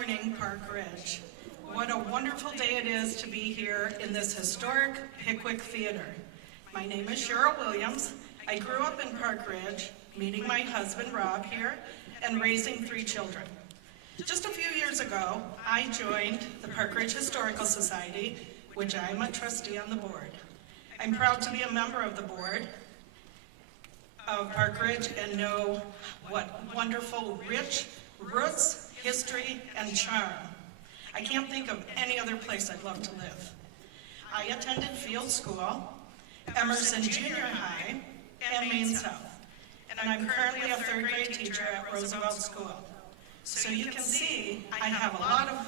morning, Park Ridge. What a wonderful day it is to be here in this historic Pickwick Theater. My name is Cheryl Williams. I grew up in Park Ridge, meeting my husband Rob here, and raising 3 children. Just a few years ago, I joined the Park Ridge Historical Society, which I'm a trustee on the board. I'm proud to be a member of the board of Park Ridge and know what wonderful, rich roots, history, and charm. I can't think of any other place I'd love to live. I attended field school, Emerson Junior High, and Maine South, and I'm currently a 3rd grade teacher at Roosevelt School. So you can see I have a lot of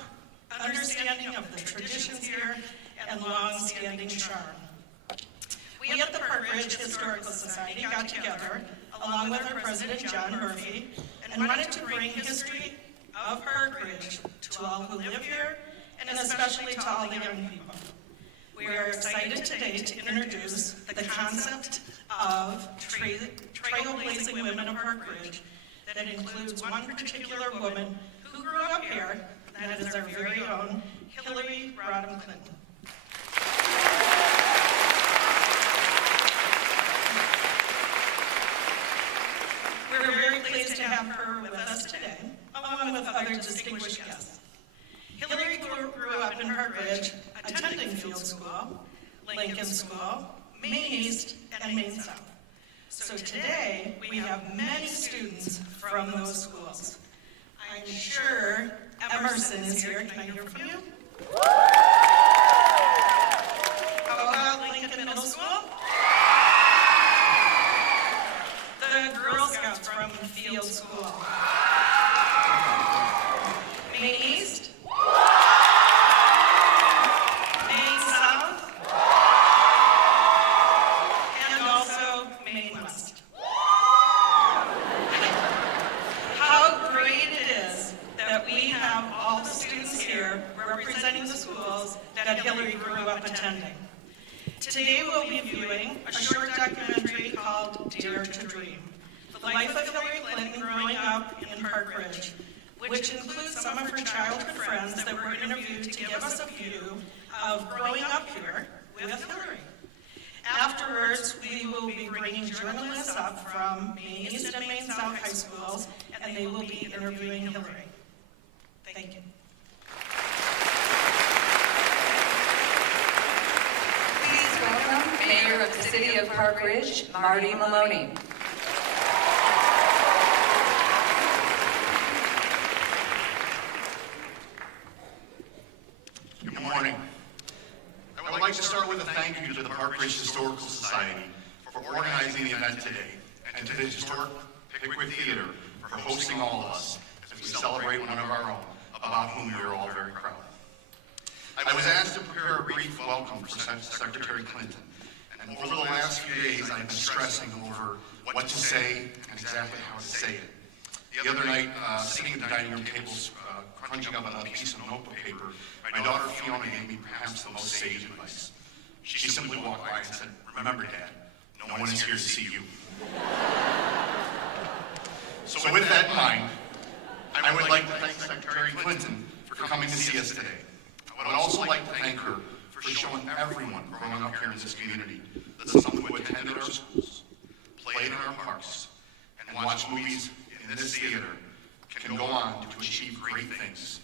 understanding of the traditions here and long-standing charm. We at the Park Ridge Historical Society got together, along with our president, John Murphy, and wanted to bring history of Park Ridge to all who live here, and especially to all the young people. We are excited today to introduce the concept of trailblazing women of Park Ridge that includes one particular woman who grew up here, and that is our very own Hillary Rodham Clinton. We're very pleased to have her with us today, along with other distinguished guests. Hillary grew up in Park Ridge, attending field school, Lincoln School, Maine East, and Maine South. So today, we have many students from those schools. I'm sure Emerson is here. Can I hear from you? How about Lincoln Middle School? The Girl Scouts from field school. Maine East? Maine South? And also Maine West. How great it is that we have all the students here representing the schools that Hillary grew up attending. Today we'll be viewing a short documentary called Dare to Dream, the life of Hillary Clinton growing up in Park Ridge, which includes some of her childhood friends that were interviewed to give us a view of growing up here with Hillary. Afterwards, we will be bringing journalists up from Maine East and Maine South high schools, and they will be interviewing Hillary. Thank you. Please welcome Mayor of the City of Park Ridge, Marty Maloney. Good morning. I would like to start with a thank you to the Park Ridge Historical Society for organizing the event today, and to the Historic Pickwick Theater for hosting all of us as we celebrate one of our own, about whom we are all very proud. I was asked to prepare a brief welcome for Secretary Clinton, and over the last few days I've been stressing over what to say and exactly how to say it. The other night, sitting at the dining room table, crunching up a piece of notebook paper, my daughter Fiona gave me perhaps the most sage advice. She simply walked by and said, "Remember, Dad, no one is here to see you." So with that in mind, I would like to thank Secretary Clinton for coming to see us today. I would also like to thank her for showing everyone growing up here in this community that someone who attended our schools, played in our parks, and watched movies in this theater can go on to achieve great things.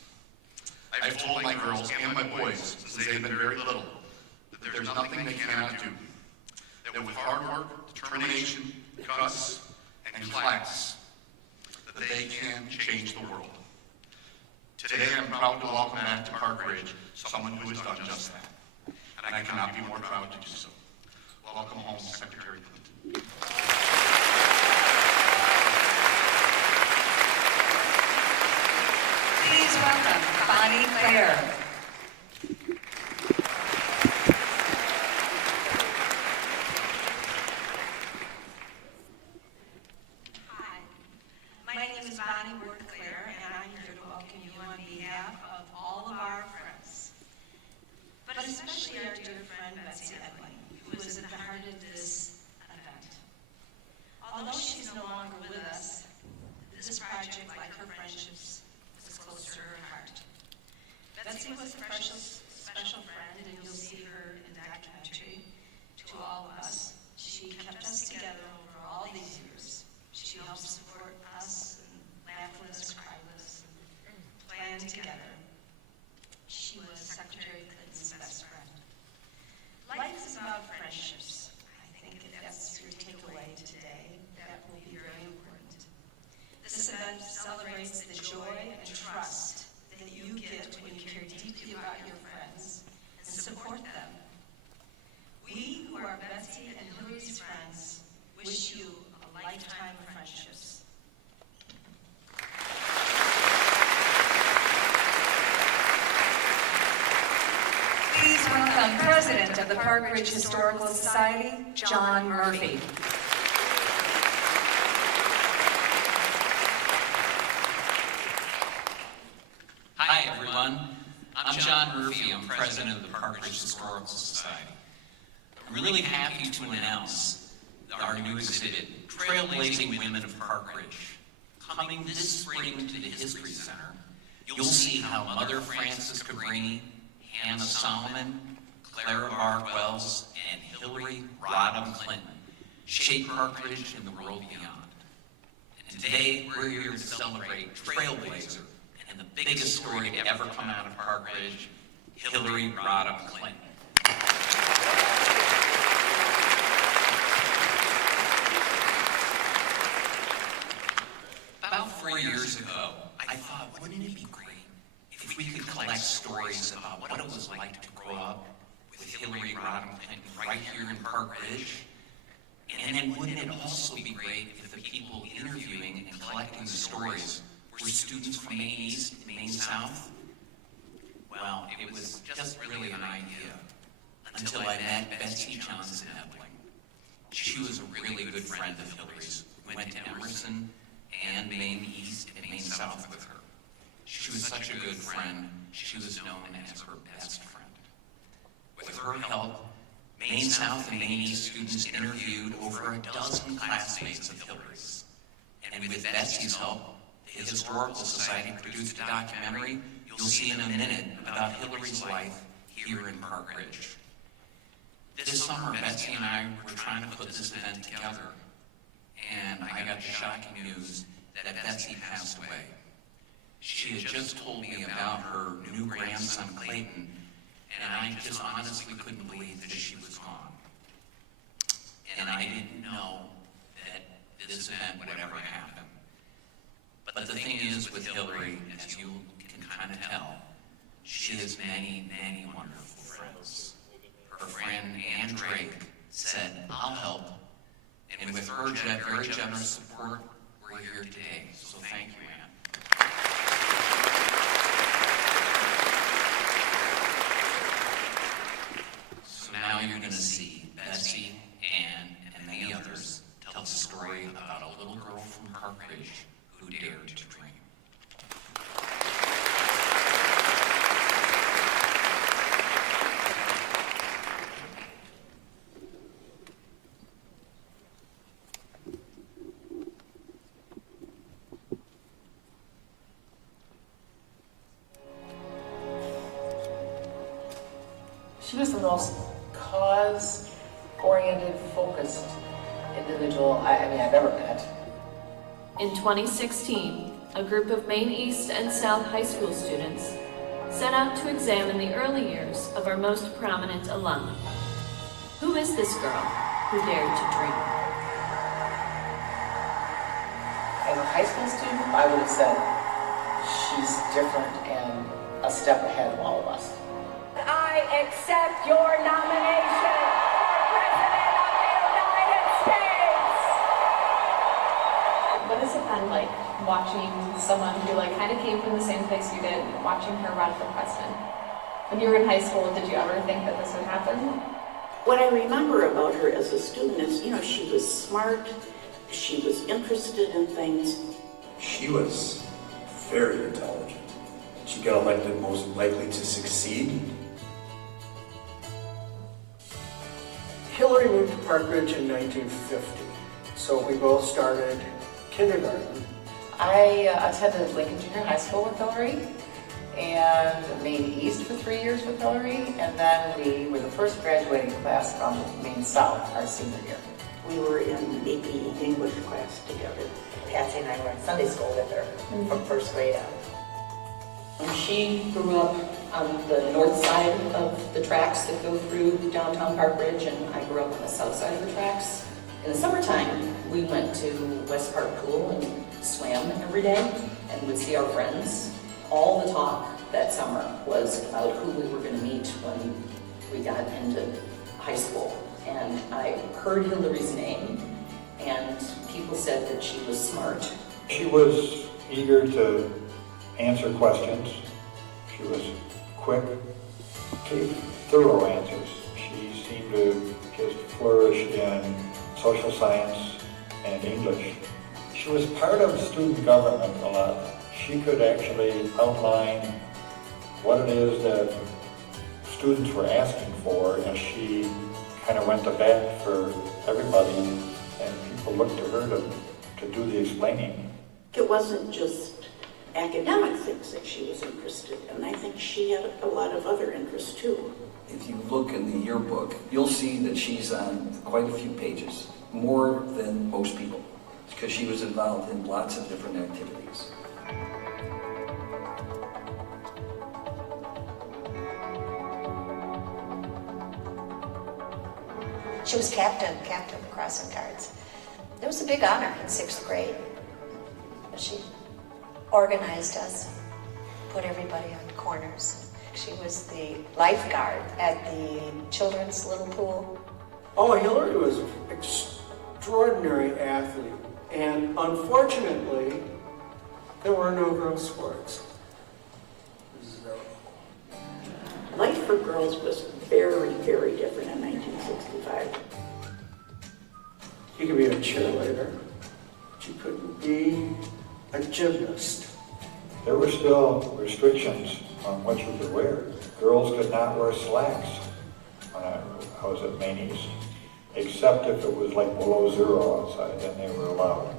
I've told my girls and my boys since they've been very little that there's nothing they cannot do. That with hard work, determination, guts, and class, that they can change the world. Today I'm proud to welcome back to Park Ridge someone who has done just that. And I cannot be more proud to do so. Welcome home, Secretary Clinton. Please welcome Bonnie Claire. Hi, my name is Bonnie Claire, and I'm here to welcome you on behalf of all of our friends, but especially our dear friend Betsy Edling, who is at the heart of this event. Although she's no longer with us, this project, like her friendships, is close to her heart. Betsy was a precious, special friend, and you'll see her in the documentary, to all of us. She kept us together over all these years. She helped support us and laugh with us, cry with us, and plan together. She was Secretary Clinton's best friend. Life is about friendships. I think if that's your takeaway today, that will be very important. This event celebrates the joy and trust that you get when you care deeply about your friends and support them. We, who are Betsy and Hillary's friends, wish you a lifetime of friendships. Please welcome President of the Park Ridge Historical Society, John Murphy. Hi, everyone. I'm John Murphy. I'm president of the Park Ridge Historical Society. I'm really happy to announce our new exhibit, Trailblazing Women of Park Ridge. Coming this spring to the History Center, you'll see how Mother Frances Cabrini, Hannah Solomon, Clara Barr-Wells, and Hillary Rodham Clinton shaped Park Ridge and the world beyond. And today, we're here to celebrate Trailblazer and the biggest story to ever come out of Park Ridge, Hillary Rodham Clinton. About 4 years ago, I thought, wouldn't it be great if we could collect stories about what it was like to grow up with Hillary Rodham Clinton right here in Park Ridge? And then wouldn't it also be great if the people interviewing and collecting the stories were students from Maine East and Maine South? Well, it was just really an idea until I met Betsy Johnson Ebling. She was a really good friend of Hillary's. We went to Emerson and Maine East and Maine South with her. She was such a good friend, she was known as her best friend. With her help, Maine South and Maine East students interviewed over a dozen classmates of Hillary's. And with Betsy's help, the Historical Society produced a documentary you'll see in a minute about Hillary's life here in Park Ridge. This summer, Betsy and I were trying to put this event together, and I got the shocking news that Betsy passed away. She had just told me about her new grandson, Clayton, and I just honestly couldn't believe that she was gone. And I didn't know that this event would ever happen. But the thing is with Hillary, as you can kind of tell, she has many, many wonderful friends. Her friend Ann Drake said, "I'll help." And with her very generous support, we're here today. So thank you, Ann. So now you're going to see Betsy, Ann, and many others tell the story about a little girl from Park Ridge who dared to dream. She was the most cause-oriented, focused individual I've ever met. In 2016, a group of Maine East and South high school students set out to examine the early years of our most prominent alum. Who is this girl who dared to dream? As a high school student, I would have said she's different and a step ahead of all of us. I accept your nomination for President of the United States. What has it been like watching someone who kind of came from the same place you did, watching her run for president? When you were in high school, did you ever think that this would happen? What I remember about her as a student is, she was smart, she was interested in things. She was very intelligent. She got elected most likely to succeed. Hillary moved to Park Ridge in 1950, so we both started kindergarten. I attended Lincoln Junior High School with Hillary, and Maine East for 3 years with Hillary, and then we were the first graduating class from Maine South our senior year. We were in AP English class together. Patsy and I were in Sunday school with her from first grade on. She grew up on the north side of the tracks that go through downtown Park Ridge, and I grew up on the south side of the tracks. In the summertime, we went to West Park Pool and swam every day and would see our friends. All the talk that summer was about who we were going to meet when we got into high school. And I heard Hillary's name, and people said that she was smart. She was eager to answer questions. She was quick, gave thorough answers. She seemed to just flourish in social science and English. She was part of student government a lot. She could actually outline what it is that students were asking for, and she kind of went to bat for everybody, and people looked to her to do the explaining. It wasn't just academic things that she was interested in. I think she had a lot of other interests too. If you look in the yearbook, you'll see that she's on quite a few pages, more than most people, because she was involved in lots of different activities. She was captain of Crossing Guards. It was a big honor in 6th grade. She organized us, put everybody on corners. She was the lifeguard at the children's little pool. Oh, Hillary was an extraordinary athlete, and unfortunately, there were no girls' sports. Life for girls was very, very different in 1965. You could be a cheerleader, but you couldn't be a gymnast. There were still restrictions on what you could wear. Girls could not wear slacks when I was at Maine East, except if it was like below zero outside, then they were allowed.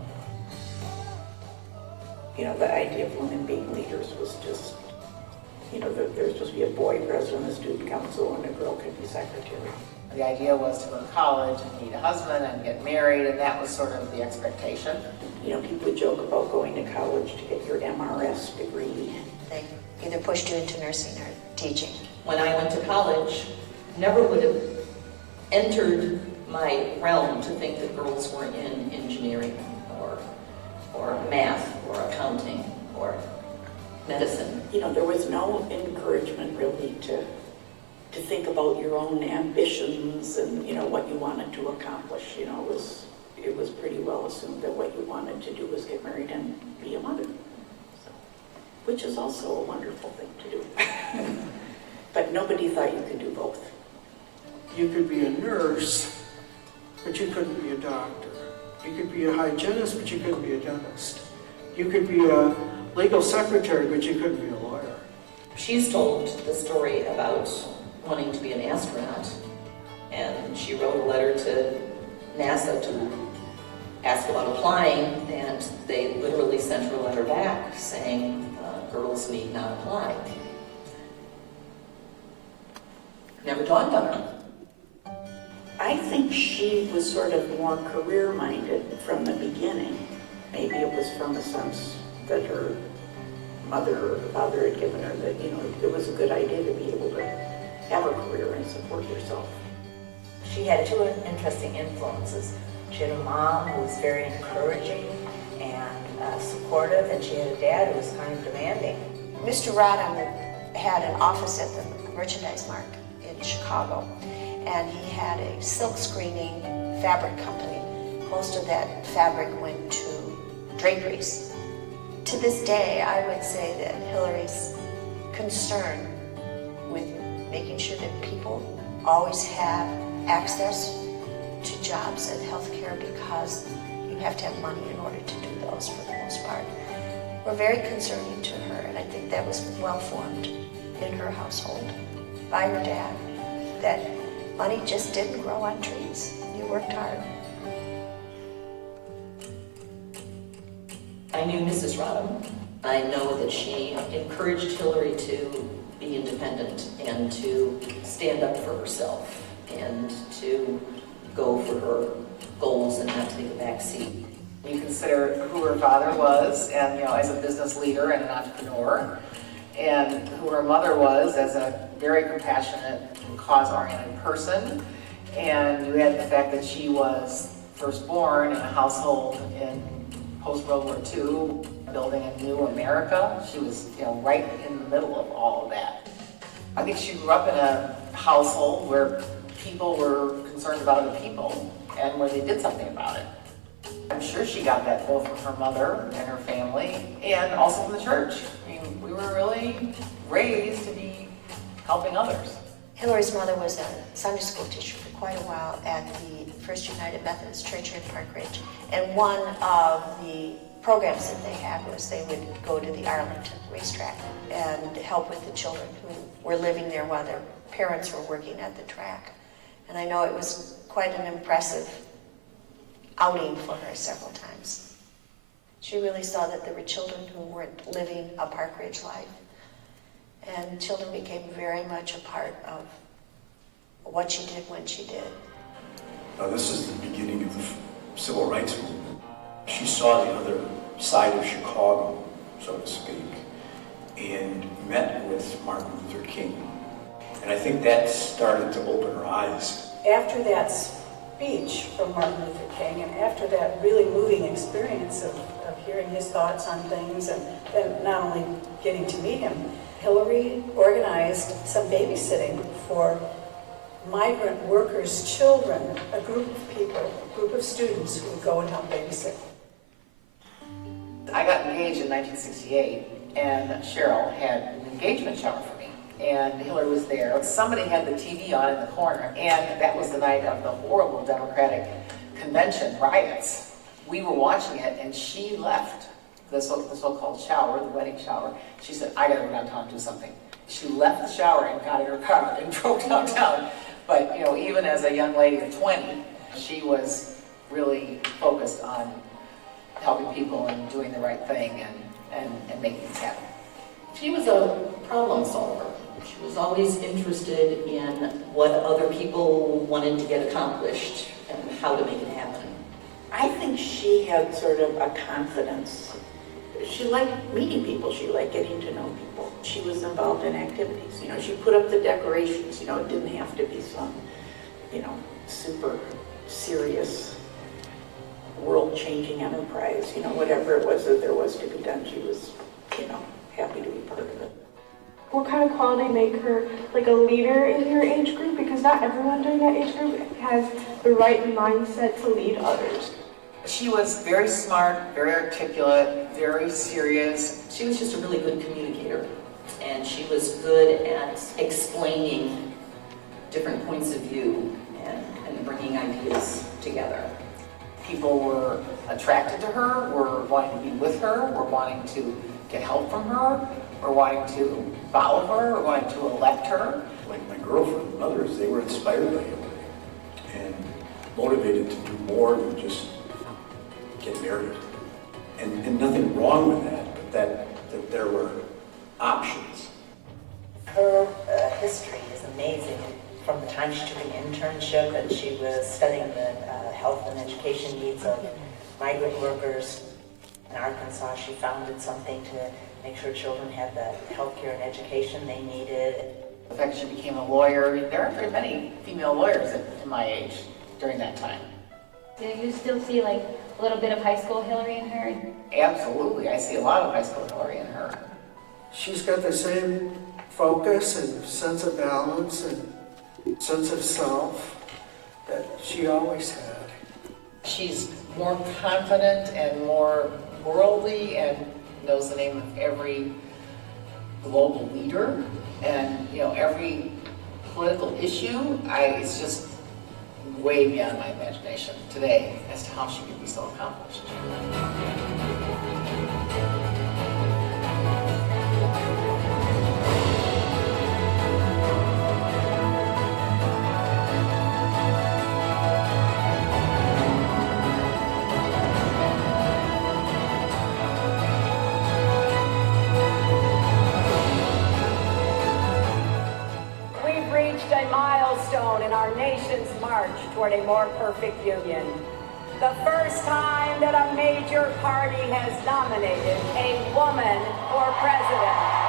You know, the idea of women being leaders was just, you know, that there's supposed to be a boy president of the student council and a girl could be secretary. The idea was to go to college and meet a husband and get married, and that was sort of the expectation. You know, people would joke about going to college to get your MRS degree. They either pushed you into nursing or teaching. When I went to college, never would have entered my realm to think that girls were in engineering or math or accounting or medicine. You know, there was no encouragement really to think about your own ambitions and, you know, what you wanted to accomplish. You know, it was pretty well assumed that what you wanted to do was get married and be a mother, so, which is also a wonderful thing to do. But nobody thought you could do both. You could be a nurse, but you couldn't be a doctor. You could be a hygienist, but you couldn't be a dentist. You could be a legal secretary, but you couldn't be a lawyer. She's told the story about wanting to be an astronaut, and she wrote a letter to NASA to ask about applying, and they literally sent her a letter back saying girls need not apply. Never dawned on her. I think she was sort of more career-minded from the beginning. Maybe it was from a sense that her mother or father had given her that, you know, it was a good idea to be able to have a career and support yourself. She had two interesting influences. She had a mom who was very encouraging and supportive, and she had a dad who was kind of demanding. Mr. Rodham had an office at the Merchandise Mart in Chicago, and he had a silk screening fabric company. Most of that fabric went to draperies. To this day, I would say that Hillary's concern with making sure that people always have access to jobs and healthcare, because you have to have money in order to do those for the most part, were very concerning to her, and I think that was well formed in her household by her dad, that money just didn't grow on trees. You worked hard. I knew Mrs. Rodham I know that she encouraged Hillary to be independent and to stand up for herself and to go for her goals and not take a back seat. You consider who her father was, and as a business leader and an entrepreneur, and who her mother was as a very compassionate and cause-oriented person, and you had the fact that she was firstborn in a household in post-World War II, building a new America. She was, right in the middle of all of that. I think she grew up in a household where people were concerned about other people and where they did something about it. I'm sure she got that both from her mother and her family and also from the church. I mean, we were really raised to be helping others. Hillary's mother was a Sunday school teacher for quite a while at the First United Methodist Church in Park Ridge. And one of the programs that they had was they would go to the Arlington racetrack and help with the children who were living there while their parents were working at the track. And I know it was quite an impressive outing for her several times. She really saw that there were children who weren't living a Park Ridge life. And children became very much a part of what she did when she did. Now, this is the beginning of the civil rights movement. She saw the other side of Chicago, so to speak, and met with Martin Luther King. And I think that started to open her eyes. After that speech from Martin Luther King, and after that really moving experience of hearing his thoughts on things, and then not only getting to meet him, Hillary organized some babysitting for migrant workers' children, a group of people, a group of students who would go and help babysit. I got engaged in 1968, and Cheryl had an engagement shower for me, and Hillary was there. Somebody had the TV on in the corner, and that was the night of the horrible Democratic convention riots. We were watching it, and she left the so-called shower, the wedding shower. She said, I gotta go downtown and do something. She left the shower and got in her car and drove downtown. But, even as a young lady of 20, she was really focused on helping people and doing the right thing and making things happen. She was a problem solver. She was always interested in what other people wanted to get accomplished and how to make it happen. I think she had sort of a confidence. She liked meeting people. She liked getting to know people. She was involved in activities. She put up the decorations. It didn't have to be some, super serious, world-changing enterprise. Whatever it was that there was to be done, she was, happy to be part of it. What kind of quality make her like a leader in your age group? Because not everyone during that age group has the right mindset to lead others. She was very smart, very articulate, very serious. She was just a really good communicator, and she was good at explaining different points of view and bringing ideas together. People were attracted to her, were wanting to be with her, were wanting to get help from her, were wanting to follow her, or wanting to elect her. Like my girlfriend and others, they were inspired by Hillary and motivated to do more than just get married. And nothing wrong with that, but that there were options. Her history is amazing. From the time she took an internship and she was studying the health and education needs of migrant workers in Arkansas, she founded something to make sure children had the health care and education they needed. The fact she became a lawyer, there aren't very many female lawyers at my age during that time. Do you still see like a little bit of high school Hillary in her? Absolutely, I see a lot of high school Hillary in her. She's got the same focus and sense of balance and sense of self that she always had. She's more confident and more worldly and knows the name of every global leader and every political issue. It's just way beyond my imagination today as to how she could be so accomplished. reached a milestone in our nation's march toward a more perfect union. The first time that a major party has nominated a woman for president.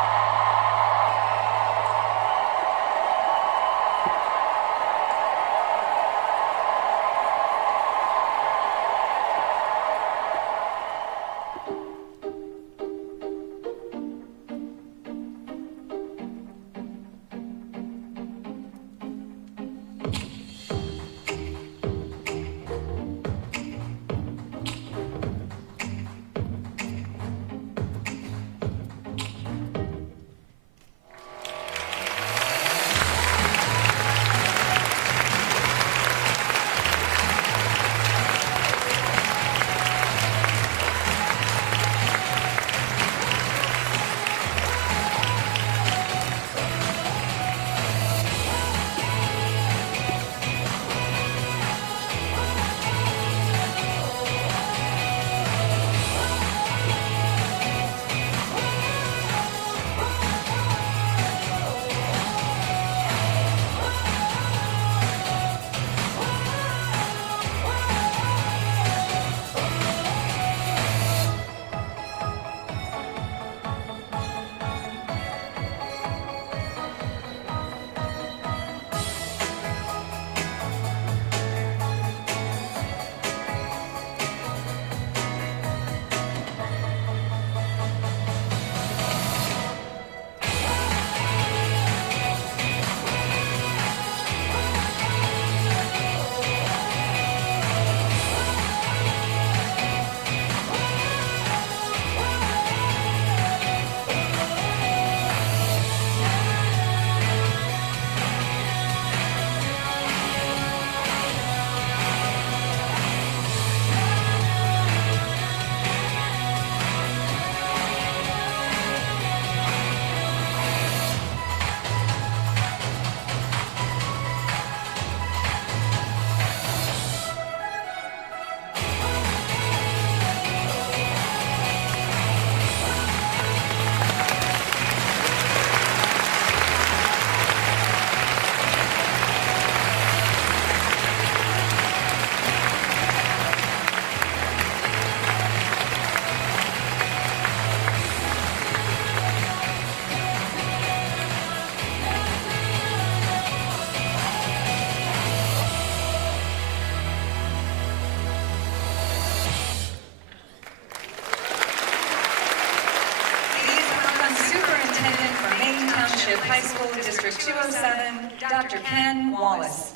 High School District 207, Dr. Ken Wallace.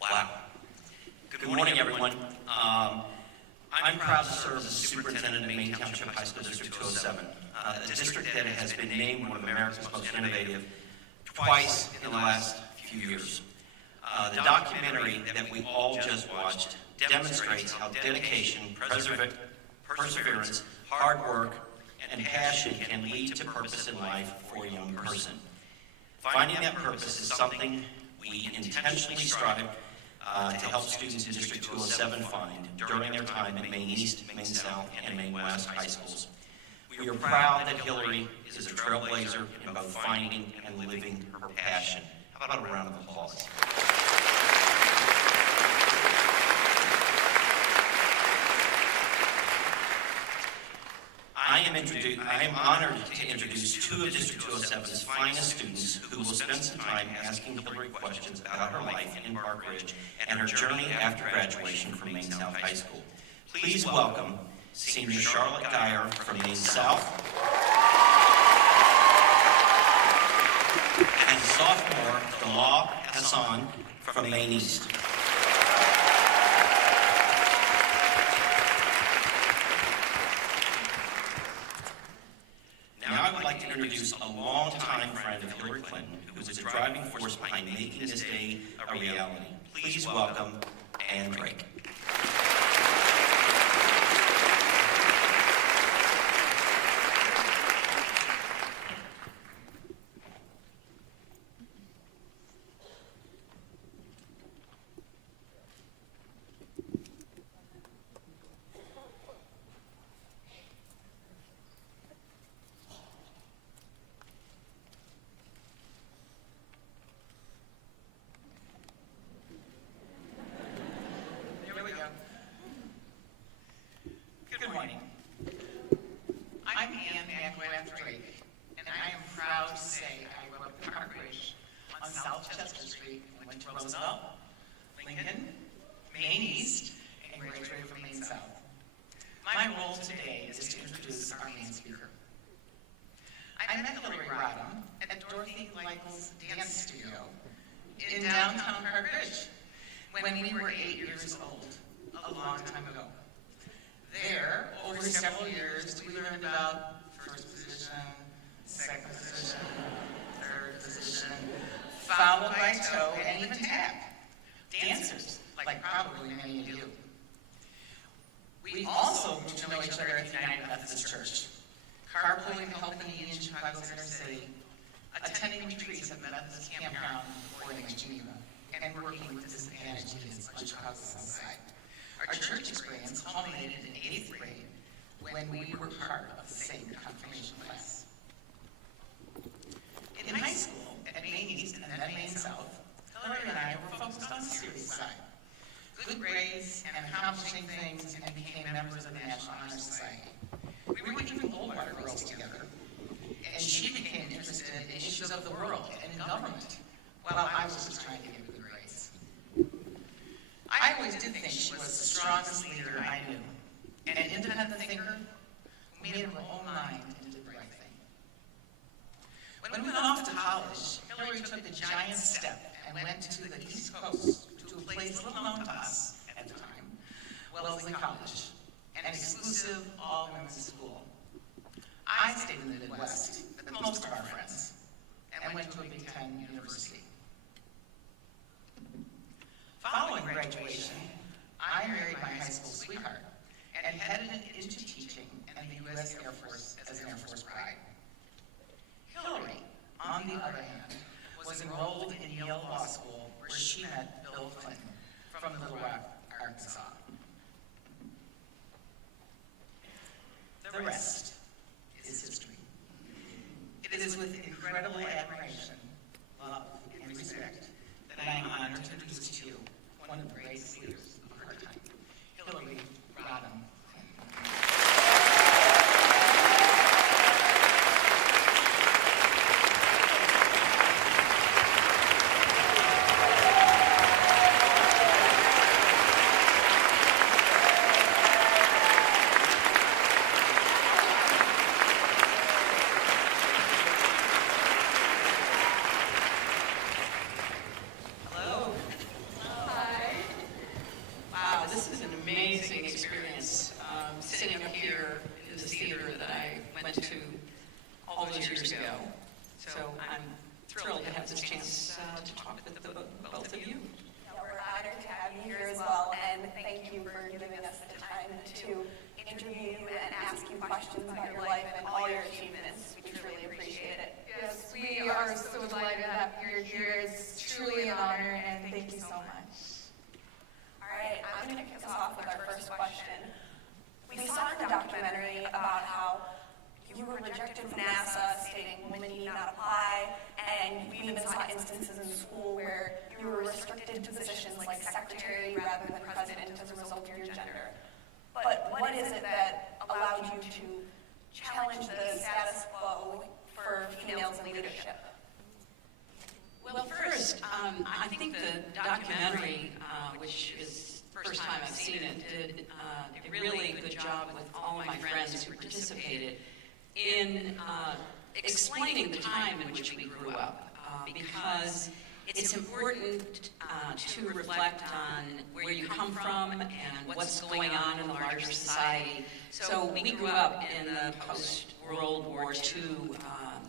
Wow. Good morning, everyone. I'm proud to serve as superintendent of Maine Township High School District 207, a district that has been named one of America's most innovative twice in the last few years. The documentary that we all just watched demonstrates how dedication, perseverance, hard work, and passion can lead to purpose in life for a young person. Finding that purpose is something we intentionally strive to help students in District 207 find during their time at Maine East, Maine South, and Maine West high schools. We are proud that Hillary is a trailblazer in both finding and living her passion. How about a round of applause? I am honored to introduce two of District 207's finest students who will spend some time asking Hillary questions about her life in Park Ridge and her journey after graduation from Maine South High School. Please welcome Senior Charlotte Geyer from Maine South and sophomore Dalal Hassan from Maine East. Now I would like to introduce a longtime friend of Hillary Clinton who was the driving force behind making this day a reality. Please welcome Ann Drake. Joanne Drake, and I am proud to say I grew up in Park Ridge on South Chester Street and went to Roosevelt, Lincoln, Maine East, and graduated from Maine South. My role today is to introduce our main speaker. I met Hillary Rodham at Dorothy Michael's dance studio in downtown Park Ridge when we were 8 years old, a long time ago. There, over several years, we learned about first position, second position, third position, followed by toe and even tap. Dancers, like probably many of you. We also grew to know each other at the United Methodist Church, carpooling to help the needy in Chicago Center City, attending retreats at Methodist Campground or Lake Geneva, and working with disadvantaged kids on Chicago's South Side. Our church experience culminated in 8th grade when we were part of the same confirmation class. In high school, at Maine East and then Maine South, Hillary and I were focused on the serious side. Good grades and accomplishing things, and became members of the National Honor Society. We were even Goldwater girls together, and she became interested in issues of the world and in government, while I was just trying to get good grades. I always did think she was the strongest leader I knew, an independent thinker who made up her own mind and did the right thing. When we went off to college, Hillary took the giant step and went to the East Coast, to a place little known to us at the time, Wellesley College, an exclusive all-women's school. I stayed in the Midwest with most of our friends and went to a Big Ten university. Following graduation, I married my high school sweetheart and headed into teaching and the U.S. Air Force as an Air Force bride. Hillary, on the other hand, was enrolled in Yale Law School, where she met Bill Clinton from Little Rock, Arkansas. The rest is history. It is with incredible admiration, love, and respect that I am honored to introduce to you one of the greatest leaders of our time, Hillary Rodham. I think the documentary, which is the first time I've seen it, did a really good job with all of my friends who participated in explaining the time in which we grew up, because it's important to reflect on where you come from and what's going on in the larger society. So we grew up in the post-World War II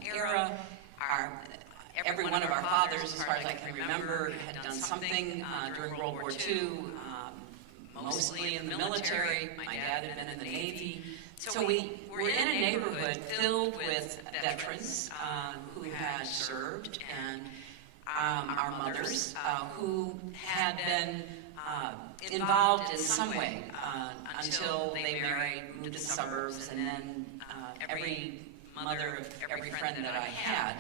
era. Every one of our fathers, as far as I can remember, had done something during World War II, mostly in the military. My dad had been in the Navy. So we were in a neighborhood filled with veterans who had served, and our mothers who had been involved in some way until they married, moved to the suburbs, and then every mother of every friend that I had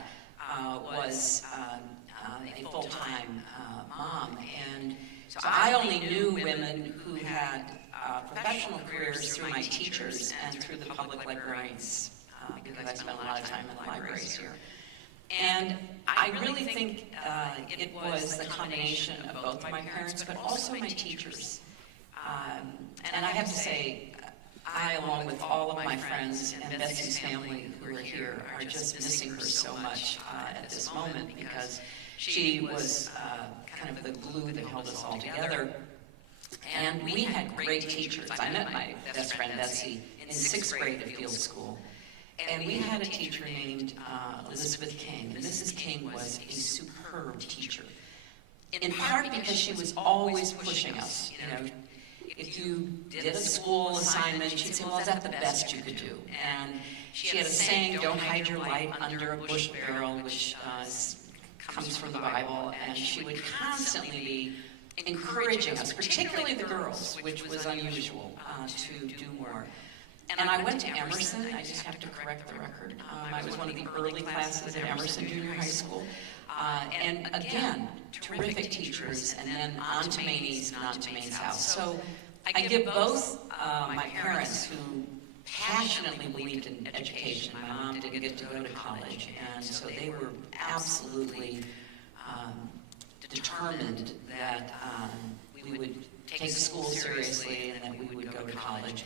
was a full-time mom. And so I only knew women who had professional careers through my teachers and through the public librarians because I spent a lot of time in the libraries here. And I really think it was the combination of both my parents, but also my teachers. And I have to say, I, along with all of my friends and Betsy's family who are here, are just missing her so much at this moment, because she was kind of the glue that held us all together. And we had great teachers. I met my best friend Betsy in 6th grade at Field School. And we had a teacher named Elizabeth King. And Mrs. King was a superb teacher, in part because she was always pushing us. You know, if you did a school assignment, she'd say, well, is that the best you could do? And she had a saying, don't hide your light under a bush barrel, which comes from the Bible. And she would constantly be encouraging us, particularly the girls, which was unusual, to do more. And I went to Emerson. I just have to correct the record. I was one of the early classes at Emerson Junior High School. And again, terrific teachers, and then on to Maine East and on to Maine South. So I give both my parents, who passionately believed in education. My mom didn't get to go to college, and so they were absolutely determined that we would take school seriously and that we would go to college.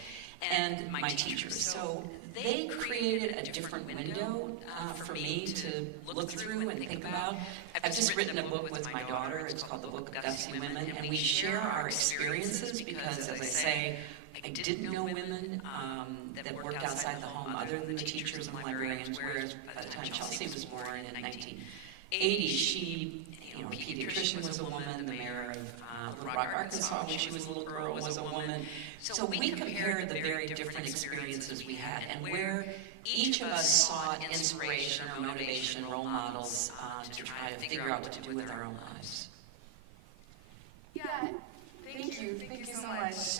And my teachers. So they created a different window for me to look through and think about. I've just written a book with my daughter. It's called The Book of Gutsy Women, and we share our experiences because, as I say, I didn't know women that worked outside the home other than the teachers and librarians, whereas by the time Chelsea was born in 1980, she, a pediatrician, was a woman. The mayor of Little Rock, Arkansas, when she was a little girl, was a woman. So we compared the very different experiences we had, and where each of us sought inspiration or motivation, role models, to try to figure out what to do with our own lives. Yeah, thank you so much.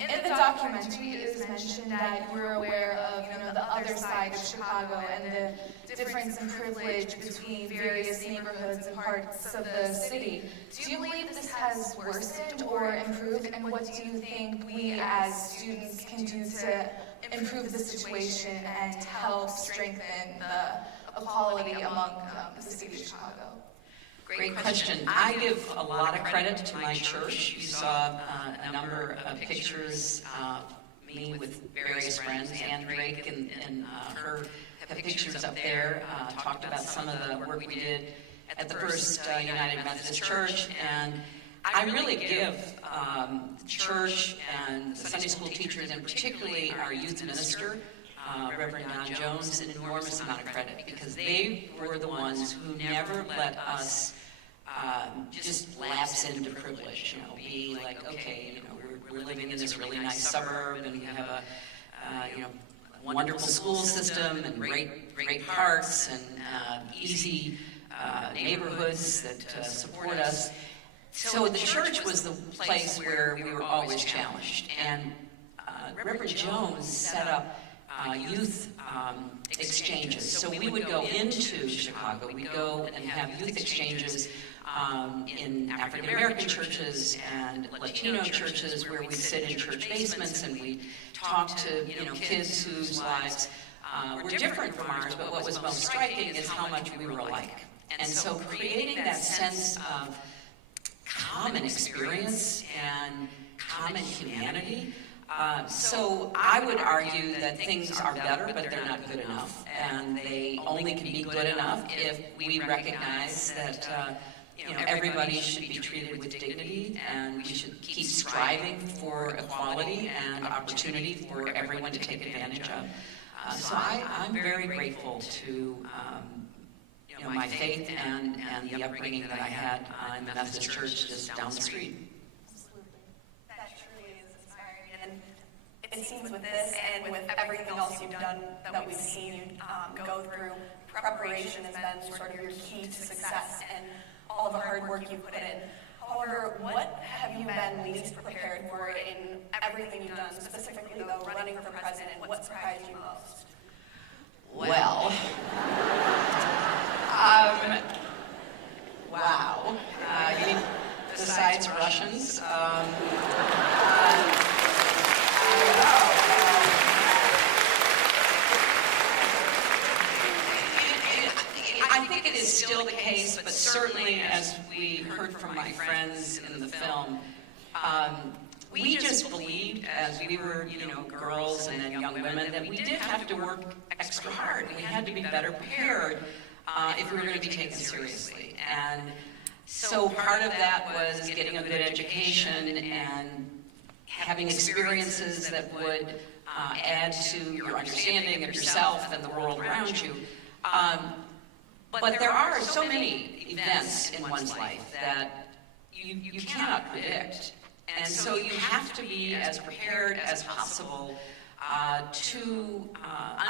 In the documentary, it is mentioned that you were aware of, the other side of Chicago and the difference in privilege between various neighborhoods and parts of the city. Do you believe this has worsened or improved, and what do you think we as students can do to improve the situation and help strengthen the equality among the city of Chicago? Great question. I give a lot of credit to my church. You saw a number of pictures, me with various friends. Ann Drake and her have pictures up there, talked about some of the work we did at the First United Methodist Church. And I really give church and the Sunday school teachers, and particularly our youth minister, Reverend Don Jones, an enormous amount of credit, because they were the ones who never let us just lapse into privilege, be like, okay, we're living in this really nice suburb, and we have a wonderful school system and great parks and easy neighborhoods that support us. So the church was the place where we were always challenged, and Reverend Jones set up youth exchanges. So we would go into Chicago, we'd go and have youth exchanges in African American churches and Latino churches, where we'd sit in church basements and we'd talk to kids whose lives were different from ours, but what was most striking is how much we were alike. And so creating that sense of common experience and common humanity. So I would argue that things are better, but they're not good enough. And they only can be good enough if we recognize that everybody should be treated with dignity, and we should keep striving for equality and opportunity for everyone to take advantage of. So I'm very grateful to my faith and the upbringing that I had in the Methodist Church just down the street. That truly is inspiring, and it seems with this and with everything else you've done that we've seen you go through, preparation has been sort of your key to success and all the hard work you put in. However, what have you been least prepared for in everything you've done, specifically though running for president? What surprised you most? Well, wow. You mean besides Russians? it's still the case, but certainly as we heard from my friends in the film, we just believed as we were, girls and then young women, that we did have to work extra hard. We had to be better prepared if we were going to be taken seriously. And so part of that was getting a good education and having experiences that would add to your understanding of yourself and the world around you. But there are so many events in one's life that you cannot predict. And so you have to be as prepared as possible to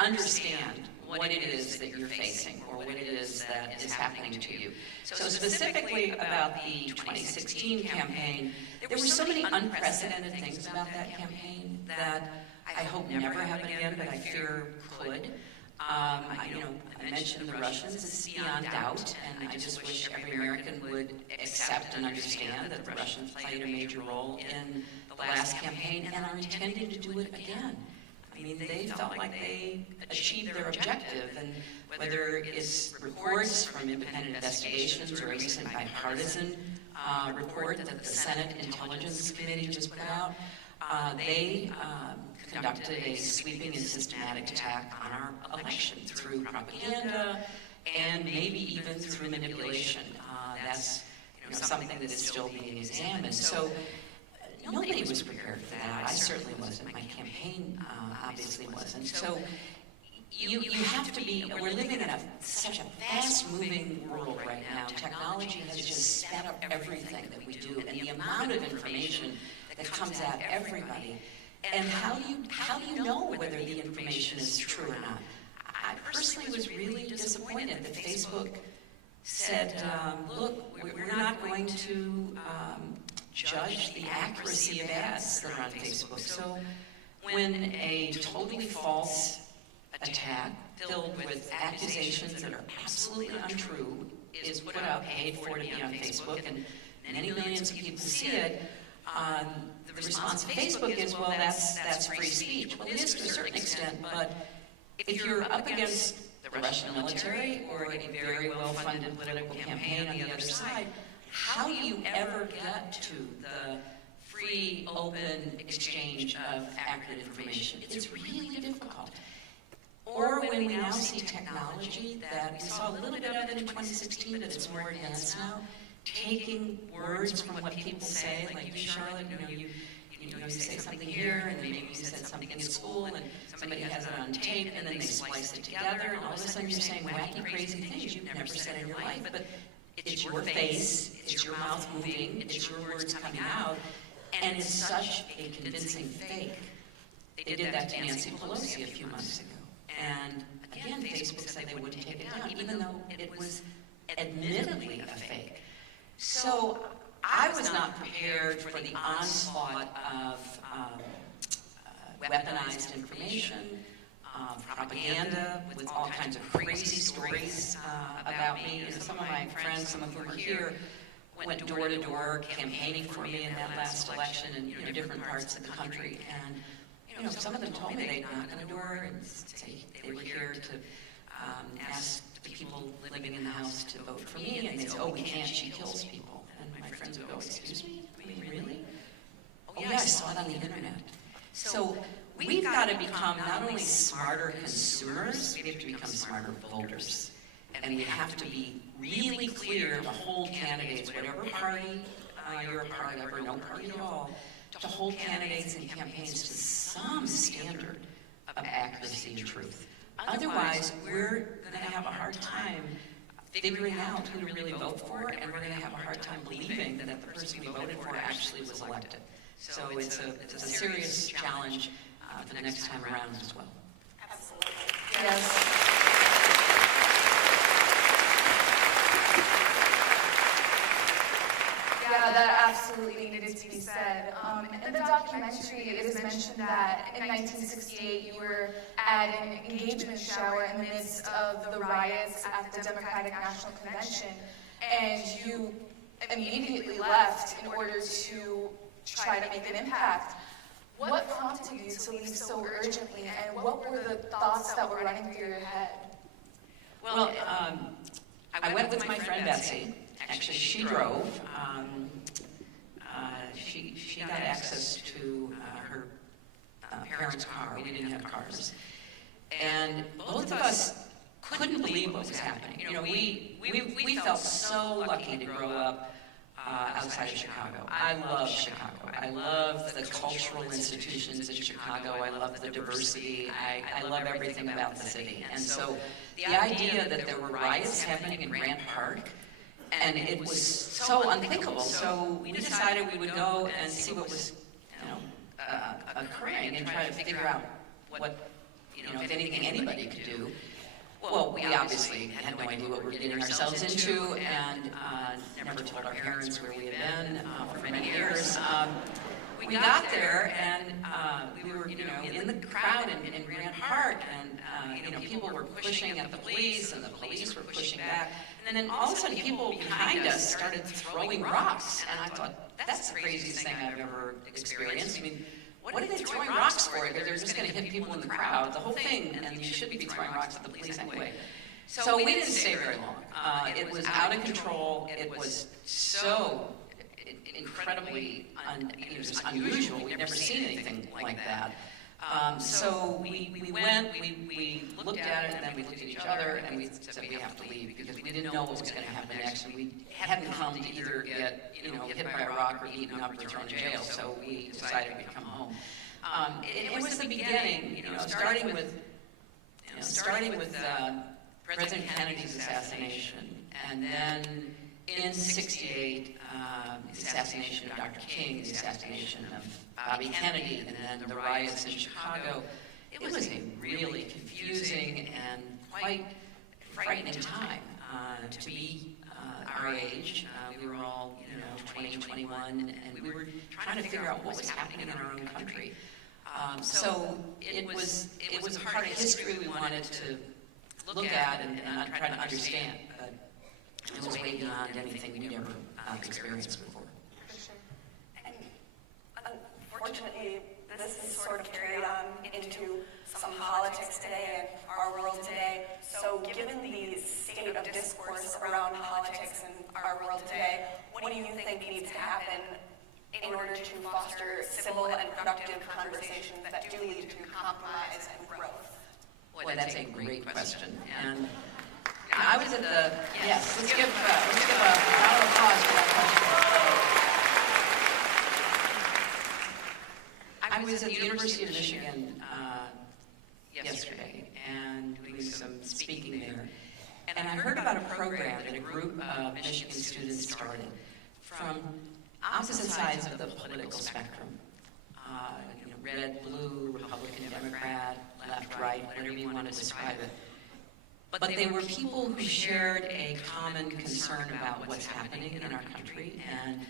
understand what it is that you're facing or what it is that is happening to you. So specifically about the 2016 campaign, there were so many unprecedented things about that campaign that I hope never happen again, but I fear could. I mentioned the Russians, it's beyond doubt, and I just wish every American would accept and understand that the Russians played a major role in the last campaign and are intending to do it again. I mean, they felt like they achieved their objective, and whether it's reports from independent investigations or a recent bipartisan report that the Senate Intelligence Committee just put out, they conducted a sweeping and systematic attack on our election through propaganda and maybe even through manipulation. That's something that is still being examined. So nobody was prepared for that. I certainly wasn't. My campaign obviously wasn't. So you have to be, we're living in such a fast-moving world right now. Technology has just sped up everything that we do, and the amount of information that comes at everybody. And how do you know whether the information is true or not? I personally was really disappointed that Facebook said, look, we're not going to judge the accuracy of ads that are on Facebook. So when a totally false attack filled with accusations that are absolutely untrue is put out, paid for to be on Facebook, and many millions of people see it, the response of Facebook is, well, that's free speech. Well, it is to a certain extent, but if you're up against the Russian military or a very well-funded political campaign on the other side, how do you ever get to the free, open exchange of accurate information? It's really difficult. Or when we now see technology that we saw a little bit of it in 2016, but it's more advanced now, taking words from what people say, like you, Charlotte, you say something here, and maybe you said something in school, and somebody has it on tape, and then they splice it together, and all of a sudden you're saying wacky, crazy things you've never said in your life, but it's your face, it's your mouth moving, it's your words coming out, and it's such a convincing fake. They did that to Nancy Pelosi a few months ago, and again, Facebook said they wouldn't take it down, even though it was admittedly a fake. So I was not prepared for the onslaught of weaponized information, propaganda with all kinds of crazy stories about me. And some of my friends, some of whom are here, went door to door campaigning for me in that last election in different parts of the country. And some of them told me they'd knock on the door and say they were here to ask the people living in the house to vote for me, and they'd say, oh, we can't, she kills people. And my friends would go, excuse me? I mean, really? Oh, yeah, I saw it on the internet. So we've got to become not only smarter consumers, we have to become smarter voters. And we have to be really clear to hold candidates, whatever party you're a part of, or no party at all, to hold candidates and campaigns to some standard of accuracy and truth. Otherwise, we're going to have a hard time figuring out who to really vote for, and we're going to have a hard time believing that the person we voted for actually was elected. So it's a serious challenge for the next time around as well. Absolutely. Yes. Yeah, that absolutely needed to be said. In the documentary, it is mentioned that in 1968 you were at an engagement shower in the midst of the riots at the Democratic National Convention, and you immediately left in order to try to make an impact. What prompted you to leave so urgently, and what were the thoughts that were running through your head? Well, I went with my friend Betsy. Actually, she drove. She got access to her parents' car. We didn't have cars. And both of us couldn't believe what was happening. You know, we felt so lucky to grow up outside of Chicago. I love Chicago. I love the cultural institutions in Chicago. I love the diversity. I love everything about the city. And so the idea that there were riots happening in Grant Park, and it was so unthinkable. So we decided we would go and see what was, occurring and try to figure out what, if anything anybody could do. Well, we obviously had no idea what we were getting ourselves into, and never told our parents where we had been for many years. We got there, and we were, in the crowd in Grant Park, and people were pushing at the police, and the police were pushing back. And then all of a sudden, people behind us started throwing rocks, and I thought, that's the craziest thing I've ever experienced. I mean, what are they throwing rocks for? They're just going to hit people in the crowd, the whole thing, and you shouldn't be throwing rocks at the police anyway. So we didn't stay very long. It was out of control. It was so incredibly just unusual. We'd never seen anything like that. So we went, we looked at it, and then we looked at each other, and we said we have to leave because we didn't know what was going to happen next, and we hadn't come to either get hit by a rock or eaten up or thrown in jail. So we decided we'd come home. It was the beginning, starting with President Kennedy's assassination, and then in '68, the assassination of Dr. King, the assassination of Bobby Kennedy, and then the riots in Chicago. It was a really confusing and quite frightening time to be our age. We were all, 20, 21, and we were trying to figure out what was happening in our own country. So it was a part of history we wanted to look at and try to understand. But it was way beyond anything we'd ever experienced before. Unfortunately, this is sort of carried on into some politics today and our world today. So given the state of discourse around politics in our world today, what do you think needs to happen in order to foster civil and productive conversations that do lead to compromise and growth? Boy, that's a great question. And I was at the, yes, let's give a round of applause for that question. I was at the University of Michigan yesterday and doing some speaking there. And I heard about a program that a group of Michigan students started from opposite sides of the political spectrum. Red, blue, Republican, Democrat, left, right, whatever you want to describe it. But they were people who shared a common concern about what's happening in our country and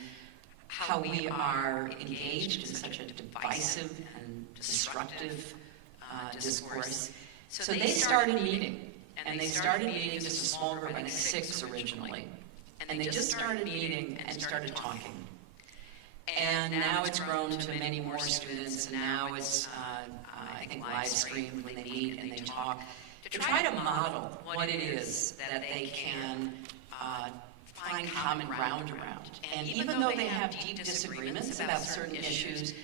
how we are engaged in such a divisive and destructive discourse. So they started meeting, and they started meeting just a small group, I think 6 originally. And they just started meeting and started talking. And now it's grown to many more students, and now it's, I think, live streamed when they meet and they talk, to try to model what it is that they can find common ground around. And even though they have deep disagreements about certain issues,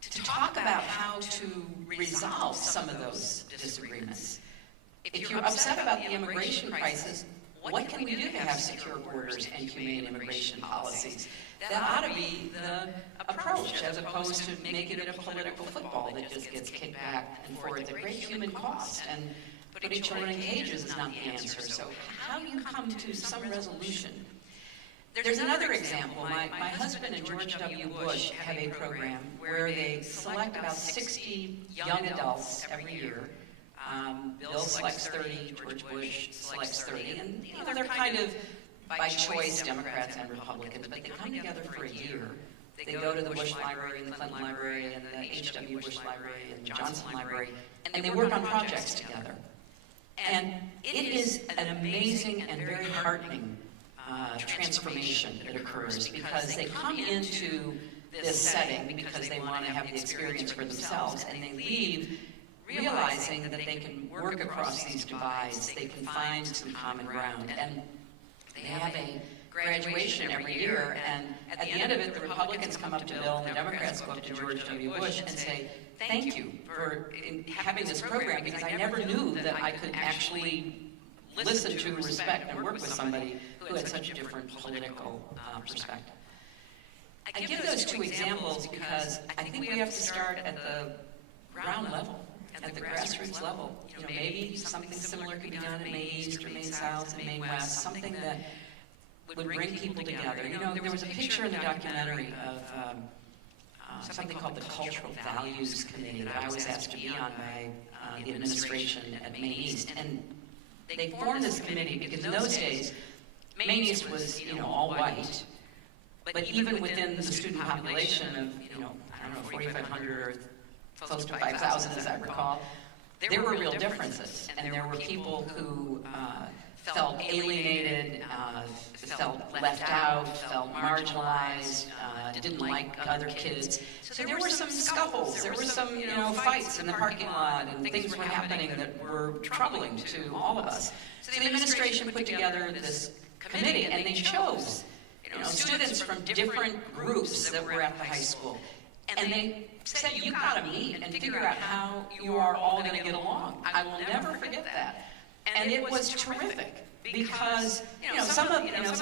to talk about how to resolve some of those disagreements. If you're upset about the immigration crisis, what can we do to have secure borders and humane immigration policies? That ought to be the approach, as opposed to making it a political football that just gets kicked back and forth at great human cost. And putting children in cages is not the answer. So how do you come to some resolution? There's another example. My husband and George W. Bush have a program where they select about 60 young adults every year. Bill selects 30, George Bush selects 30, and they're kind of by choice Democrats and Republicans, but they come together for a year. They go to the Bush Library and the Clinton Library and the H.W. Bush Library and the Johnson Library, and they work on projects together. And it is an amazing and very heartening transformation that occurs, because they come into this setting because they want to have the experience for themselves, and they leave realizing that they can work across these divides, they can find some common ground. And They have a graduation every year, and at the end of it, the Republicans come up to Bill and the Democrats go up to George W. Bush and say, thank you for having this program, because I never knew that I could actually listen to, respect, and work with somebody who had such a different political perspective. I give those two examples because I think we have to start at the ground level, at the grassroots level. You know, maybe something similar could be done in Maine East or Maine South and Maine West, something that would bring people together. You know, there was a picture in the documentary of something called the Cultural Values Committee that I was asked to be on by the administration at Maine East. And they formed this committee because in those days, Maine East was, you know, all white. But even within the student population of, you know, I don't know, 4,500 or close to 5,000 as I recall, there were real differences. And there were people who felt alienated, felt left out, felt marginalized, didn't like other kids. So there were some scuffles, there were some, you know, fights in the parking lot, and things were happening that were troubling to all of us. So the administration put together this committee, and they chose, you know, students from different groups that were at the high school. And they said, you gotta meet and figure out how you are all gonna get along. I will never forget that. And it was terrific because, you know, some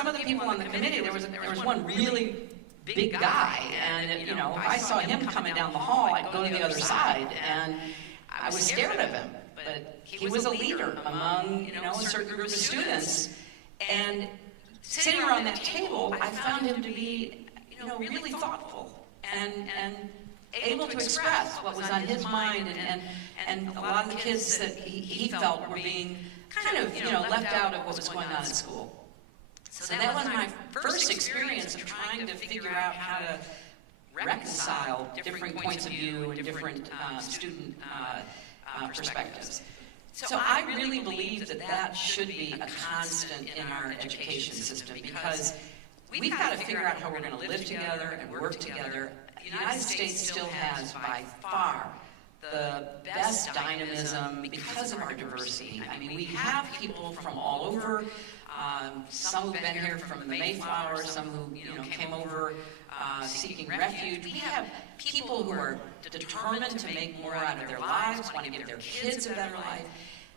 of the people on the committee, there was one really big guy, and, you know, if I saw him coming down the hall, I'd go to the other side, and I was scared of him. But he was a leader among, you know, a certain group of students. And sitting around that table, I found him to be, you know, really thoughtful and able to express what was on his mind, and a lot of the kids that he felt were being kind of, you know, left out of what was going on in school. So that was my first experience of trying to figure out how to reconcile different points of view and different student perspectives. So I really believe that that should be a constant in our education system, because we've got to figure out how we're going to live together and work together. The United States still has by far the best dynamism because of our diversity. I mean, we have people from all over, some who've been here from the Mayflower, some who, you know, came over seeking refuge. We have people who are determined to make more out of their lives, want to give their kids a better life.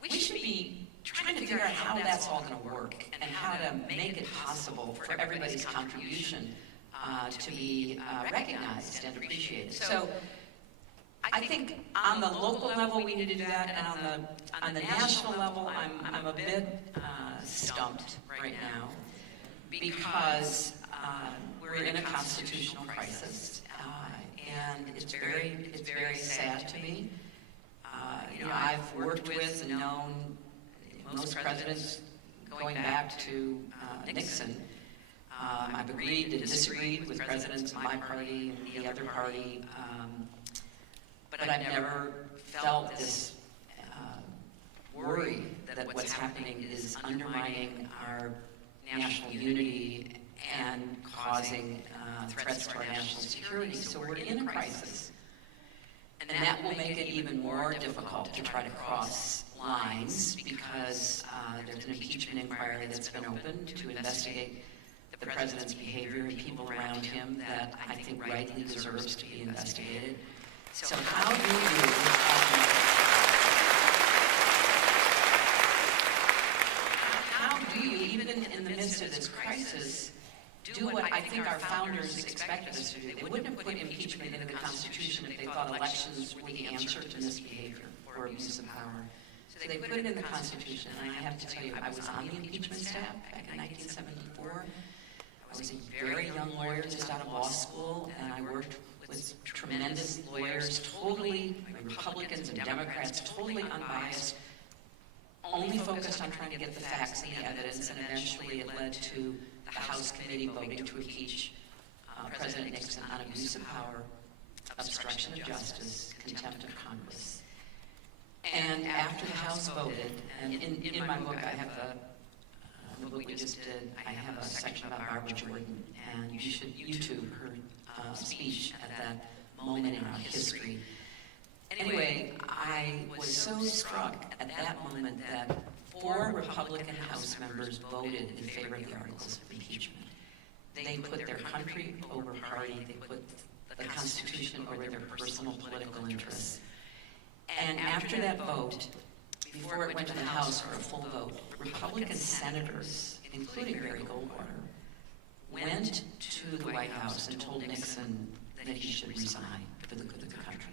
We should be trying to figure out how that's all going to work and how to make it possible for everybody's contribution to be recognized and appreciated. So I think on the local level we need to do that, and on the national level I'm a bit stumped right now, because we're in a constitutional crisis, and it's very sad to me. You know, I've worked with and known most presidents going back to Nixon. I've agreed and disagreed with presidents of my party and the other party, but I've never felt this worry that what's happening is undermining our national unity and causing threats to our national security. So we're in a crisis. And that will make it even more difficult to try to cross lines, because there's an impeachment inquiry that's been opened to investigate the president's behavior and people around him that I think rightly deserves to be investigated. So how do you, even in the midst of this crisis, do what I think our founders expected us to do? They wouldn't have put impeachment into the Constitution if they thought elections were the answer to misbehavior or abuse of power. So they put it in the Constitution, and I have to tell you, I was on the impeachment staff back in 1974. I was a very young lawyer just out of law school, and I worked with tremendous lawyers, totally Republicans and Democrats, totally unbiased, only focused on trying to get the facts and the evidence, and eventually it led to the House committee voting to impeach President Nixon on abuse of power, obstruction of justice, contempt of Congress. And after the House voted, and in my book, I have the book we just did, I have a section about Barbara Jordan, and you should YouTube her speech at that moment in our history. Anyway, I was so struck at that moment that 4 Republican House members voted in favor of the articles of impeachment. They put their country over party, they put the Constitution over their personal political interests. And after that vote, before it went to the House for a full vote, Republican senators, including Barry Goldwater, went to the White House and told Nixon that he should resign for the good of the country.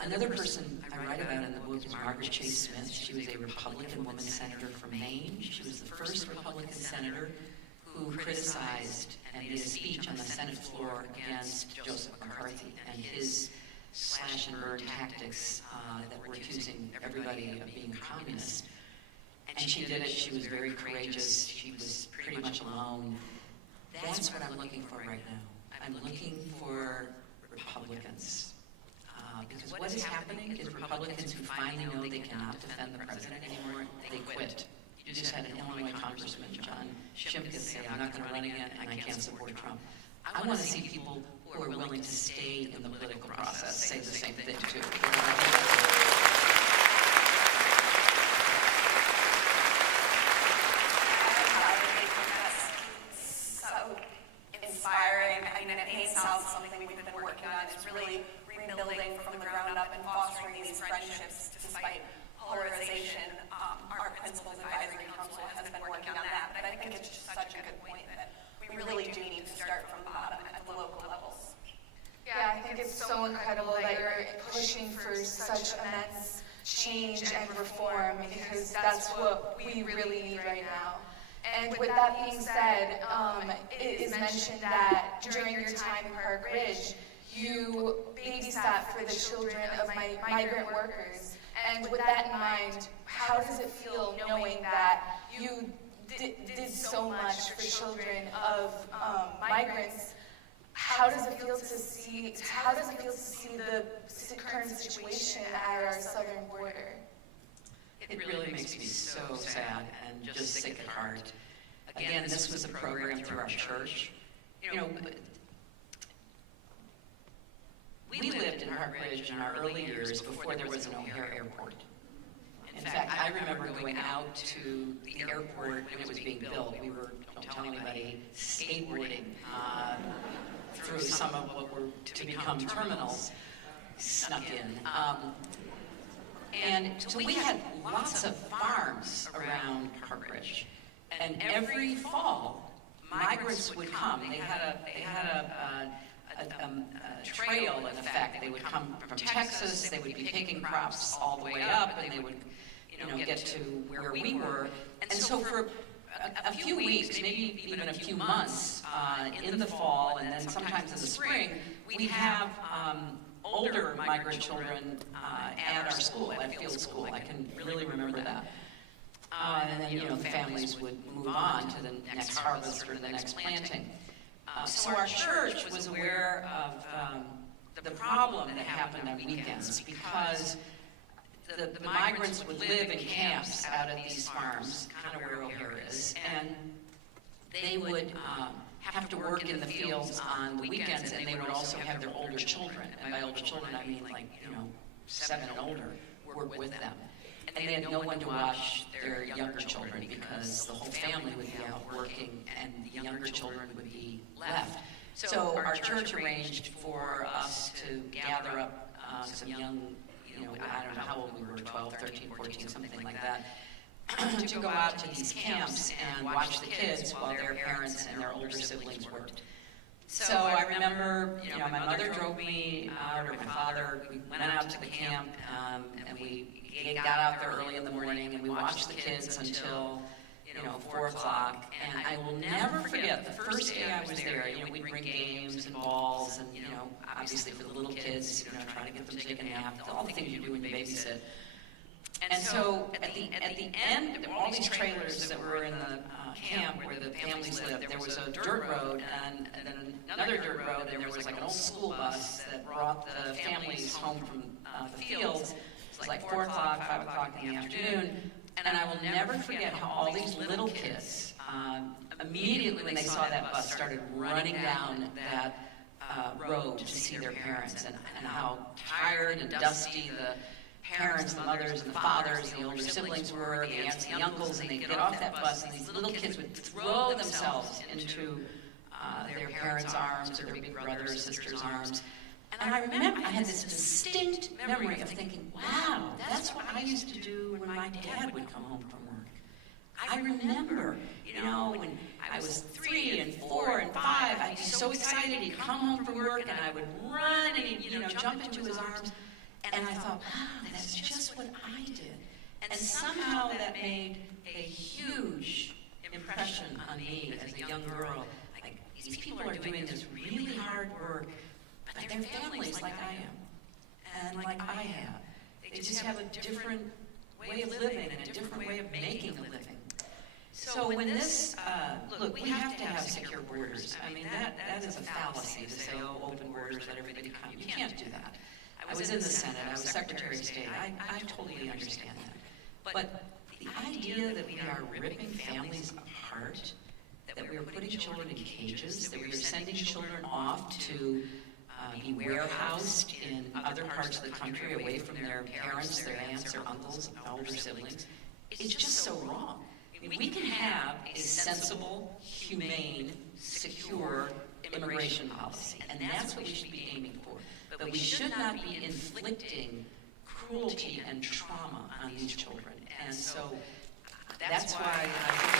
Another person I write about in the book is Margaret Chase Smith. She was a Republican woman senator from Maine. She was the first Republican senator who criticized and made a speech on the Senate floor against Joseph McCarthy and his slash and burn tactics that were accusing everybody of being a communist. And she did it. She was very courageous. She was pretty much alone. That's what I'm looking for right now. I'm looking for Republicans. Because what is happening is Republicans who finally know they cannot defend the president anymore, they quit. You just had an Illinois Congressman, John Shimkus, say, I'm not going to run again and I can't support Trump. I want to see people who are willing to stay in the political process say the same thing too. So inspiring. I mean, it may sound something we've been working on. It's really rebuilding from the ground up and fostering these friendships despite polarization. Our Principals Advisory Council has been working on that, but I think it's just such a good point that we really do need to start from the bottom at the local levels. Yeah, I think it's so incredible that you're pushing for such immense change and reform, because that's what we really need right now. And with that being said, it is mentioned that during your time in Park Ridge, you babysat for the children of migrant workers. And with that in mind, how does it feel knowing that you did so much for children of migrants? How does it feel to see the current situation at our southern border? It really makes me so sad and just sick at heart. Again, this was a program through our church. You know, we lived in Park Ridge in our early years before there was an O'Hare Airport. In fact, I remember going out to the airport when it was being built. We were, don't tell anybody, skateboarding through some of what were to become terminals, snuck in. And so we had lots of farms around Park Ridge. And every fall, migrants would come. They had a trail, in effect. They would come from Texas. They would be picking crops all the way up, and they would, get to where we were. And so for a few weeks, maybe even a few months in the fall, and then sometimes in the spring, we'd have older migrant children at our school, at Field School. I can really remember that. And then, the families would move on to the next harvest or the next planting. So our church was aware of the problem that happened on weekends, because the migrants would live in camps out at these farms, kind of where O'Hare is, and they would have to work in the fields on the weekends, and they would also have their older children. And by older children, I mean 7 and older, work with them. And they had no one to watch their younger children, because the whole family would be out working and the younger children would be left. So our church arranged for us to gather up some young, I don't know how old we were, 12, 13, 14, something like that, to go out to these camps and watch the kids while their parents and their older siblings worked. So I remember, my mother drove me out, or my father. We went out to the camp, and we got out there early in the morning, and we watched the kids until 4 o'clock. And I will never forget the first day I was there. We'd bring games and balls, and obviously for the little kids, trying to get them to take a nap, all the things you do when you babysit. And so at the end, all these trailers that were in the camp where the families lived, there was a dirt road and then another dirt road, and there was like an old school bus that brought the families home from the fields. It was like 4 o'clock, 5 o'clock in the afternoon. And I will never forget how all these little kids, immediately when they saw that bus, started running down that road to see their parents, and how tired and dusty the parents, the mothers and the fathers, the older siblings were, the aunts and the uncles, and they'd get off that bus, and these little kids would throw themselves into their parents' arms or their big brother or sister's arms. And I remember, I had this distinct memory of thinking, wow, that's what I used to do when my dad would come home from work. I remember, when I was 3 and 4 and 5, I'd be so excited, he'd come home from work, and I would run, and he'd, jump into his arms. And I thought, wow, that's just what I did. And somehow that made a huge impression on me as a young girl. Like, these people are doing this really hard work, but they're families like I am, and like I have. They just have a different way of living and a different way of making a living. So when this, look, we have to have secure borders. I mean, that is a fallacy to say, oh, open borders, let everybody come. You can't do that. I was in the Senate, I was Secretary of State, I totally understand that. But the idea that we are ripping families apart, that we are putting children in cages, that we are sending children off to be warehoused in other parts of the country away from their parents, their aunts, their uncles, older siblings, it's just so wrong. I mean, we can have a sensible, humane, secure immigration policy, and that's what we should be aiming for. But we should not be inflicting cruelty and trauma on these children. And so that's why I think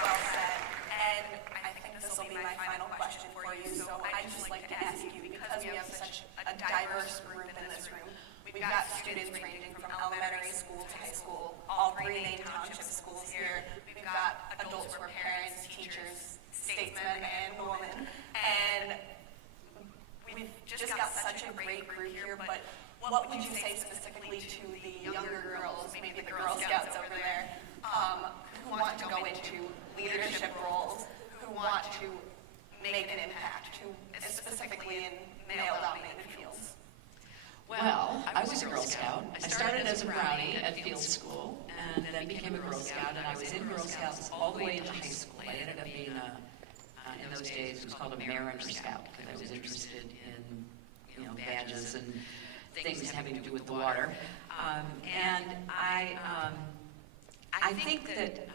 Well said. And I think this will be my final question for you. So I'd just like to ask you, because we have such a diverse group in this room, we've got students ranging from elementary school to high school, all 3 main township schools here. We've got adults who are parents, teachers, statesmen, and women. And we've just got such a great group here, but what would you say specifically to the younger girls, maybe the Girl Scouts over there, who want to go into leadership roles, who want to make an impact, specifically in male-dominated fields? Well, I was a Girl Scout. I started as a Brownie at Field School, and then became a Girl Scout, and I was in Girl Scouts all the way into high school. I ended up being in those days, it was called a Mariner Scout, because I was interested in, badges and things having to do with the water. And I think that,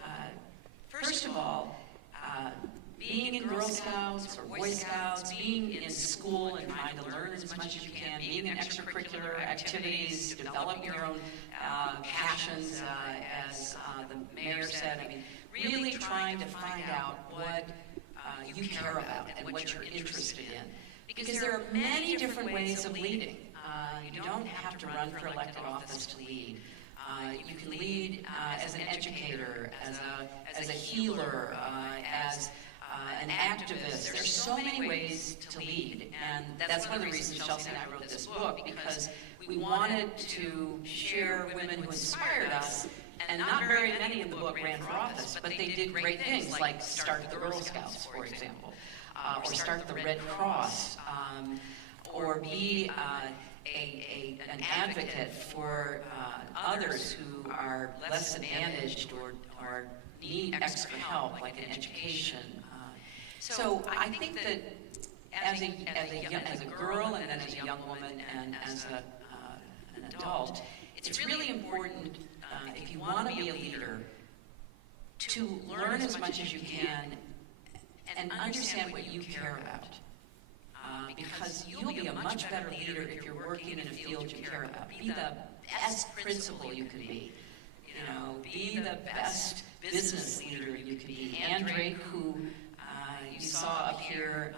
first of all, being in Girl Scouts or Boy Scouts, being in school and trying to learn as much as you can, being in extracurricular activities, develop your own passions, as the mayor said. I mean, really trying to find out what you care about and what you're interested in. Because there are many different ways of leading. You don't have to run for elected office to lead. You can lead as an educator, as a healer, as an activist. There's so many ways to lead, and that's one of the reasons Chelsea and I wrote this book, because we wanted to share women who inspired us, and not very many in the book ran for office, but they did great things, like start the Girl Scouts, for example, or start the Red Cross, or be an advocate for others who are less advantaged or need extra help, like in education. So I think that as a girl and then as a young woman and as an adult, it's really important, if you want to be a leader, to learn as much as you can and understand what you care about. Because you'll be a much better leader if you're working in a field you care about. Be the best principal you can be. Be the best business leader you can be. Ann Drake, who you saw up here,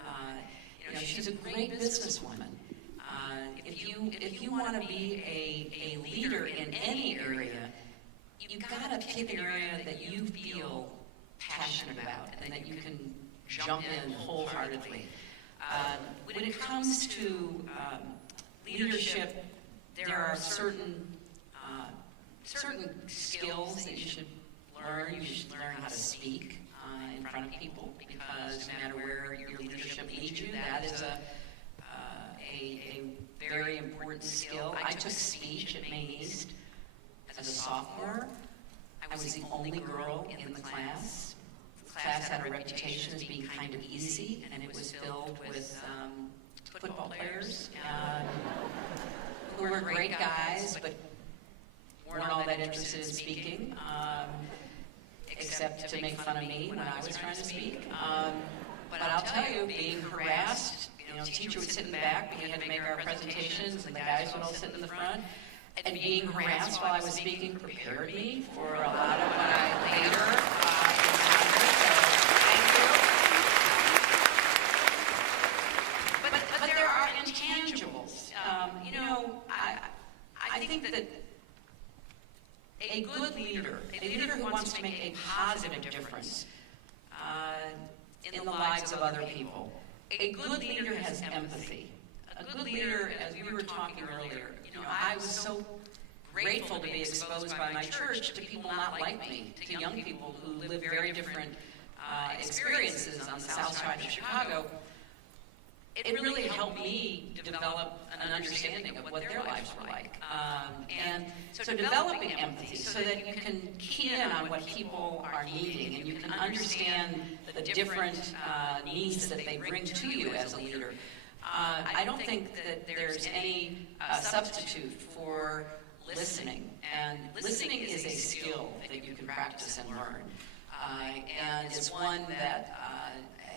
she's a great businesswoman. If you want to be a leader in any area, you've got to pick an area that you feel passionate about and that you can jump in wholeheartedly. When it comes to leadership, there are certain skills that you should learn. You should learn how to speak in front of people, because no matter where your leadership leads you, that is a very important skill. I took speech at Maine East as a sophomore. I was the only girl in the class. The class had a reputation as being kind of easy, and it was football players who were great guys, but weren't all that interested in speaking, except to make fun of me when I was trying to speak. But I'll tell you, being harassed, the teacher would sit in the back, we had to make our presentations, and the guys would all sit in the front. And being harassed while I was speaking prepared me for a lot of what I later encountered, so thank you. But there are intangibles. I think that a good leader, a leader who wants to make a positive difference in the lives of other people, a good leader has empathy. A good leader, as we were talking earlier, I was so grateful to be exposed by my church to people not like me, to young people who live very different experiences on the south side of Chicago. It really helped me develop an understanding of what their lives were like. And so developing empathy so that you can key in on what people are needing and you can understand the different needs that they bring to you as a leader. I don't think that there's any substitute for listening. And listening is a skill that you can practice and learn. And it's one that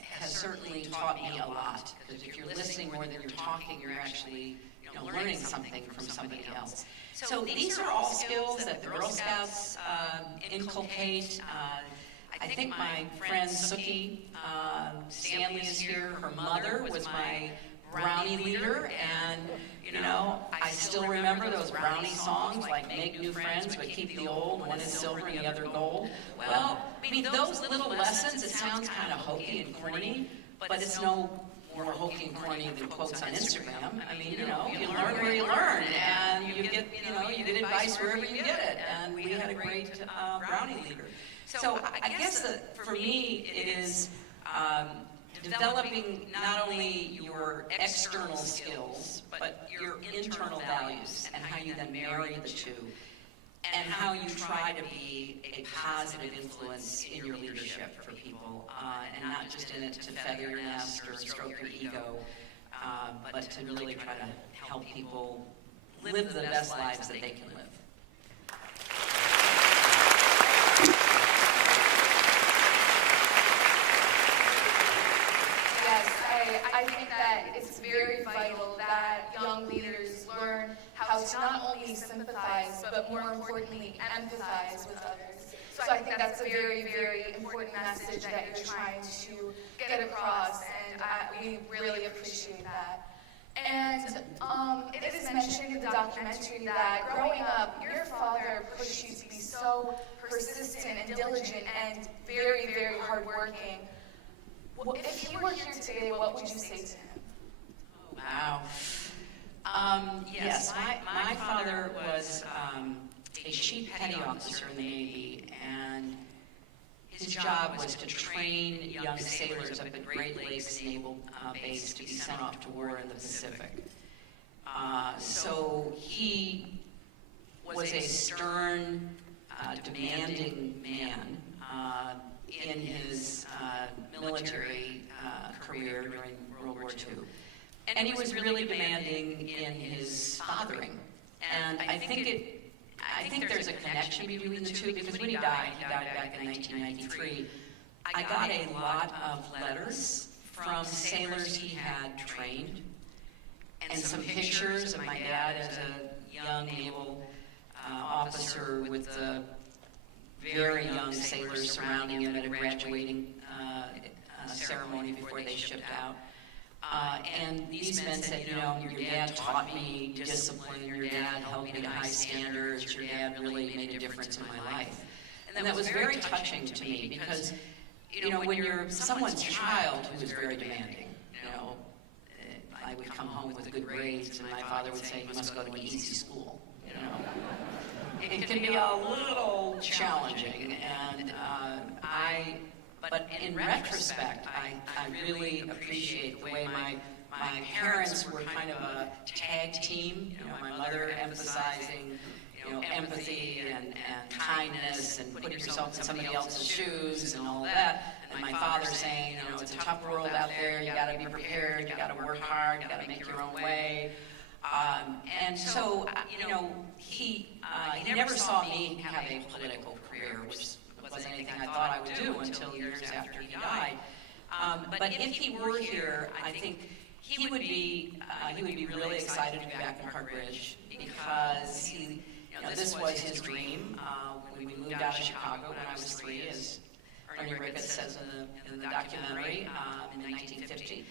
has certainly taught me a lot. Because if you're listening more than you're talking, you're actually learning something from somebody else. So these are all skills that the Girl Scouts inculcate. I think my friend Suki Stanley is here. Her mother was my Brownie leader, and I still remember those Brownie songs like "Make New Friends but Keep the Old," one is silver and the other gold. Well, I mean, those little lessons, it sounds kind of hokey and corny, but it's no more hokey and corny than quotes on Instagram. I mean, you learn where you learn, and you get advice wherever you get it. And we had a great Brownie leader. So I guess that for me, it is developing not only your external skills, but your internal values and how you then marry the two, and how you try to be a positive influence in your leadership for people, and not just in it to feather your nest or stroke your ego, but to really try to help people live the best lives that they can live. I think that it's very vital that young leaders learn how to not only sympathize, but more importantly, empathize with others. So I think that's a very, very important message that you're trying to get across, and we really appreciate that. And it is mentioned in the documentary that growing up, your father pushed you to be so persistent and diligent and very, very hardworking. If he were here today, what would you say to him? Wow. Yes, my father was a chief petty officer in the Navy, and his job was to train young sailors up at Great Lakes Naval Base to be sent off to war in the Pacific. So he was a stern, demanding man in his military career during World War II. And he was really demanding in his fathering. And I think there's a connection between the two, because when he died back in 1993, I got a lot of letters from sailors he had trained, and some pictures of my dad as a young naval officer with the very young sailors surrounding him at a graduating ceremony before they shipped out. And these men said, your dad taught me discipline, your dad held me to high standards, your dad really made a difference in my life. And that was very touching to me, because, when you're someone's child who is very demanding, I would come home with good grades, and my father would say, you must go to an easy school, It can be a little challenging, and but in retrospect, I really appreciate the way my parents were kind of a tag team. My mother emphasizing, empathy and kindness and putting yourself in somebody else's shoes and all that. and my father saying, you know, it's a tough world out there, you gotta be prepared, you gotta work hard, you gotta make your own way. And so, you know, he never saw me have a political career, which wasn't anything I thought I would do until years after he died. But if he were here, I think he would be really excited to be back in Park Ridge because this was his dream. When we moved out of Chicago when I was 3, as Ernie Ricketts says in the documentary in 1950.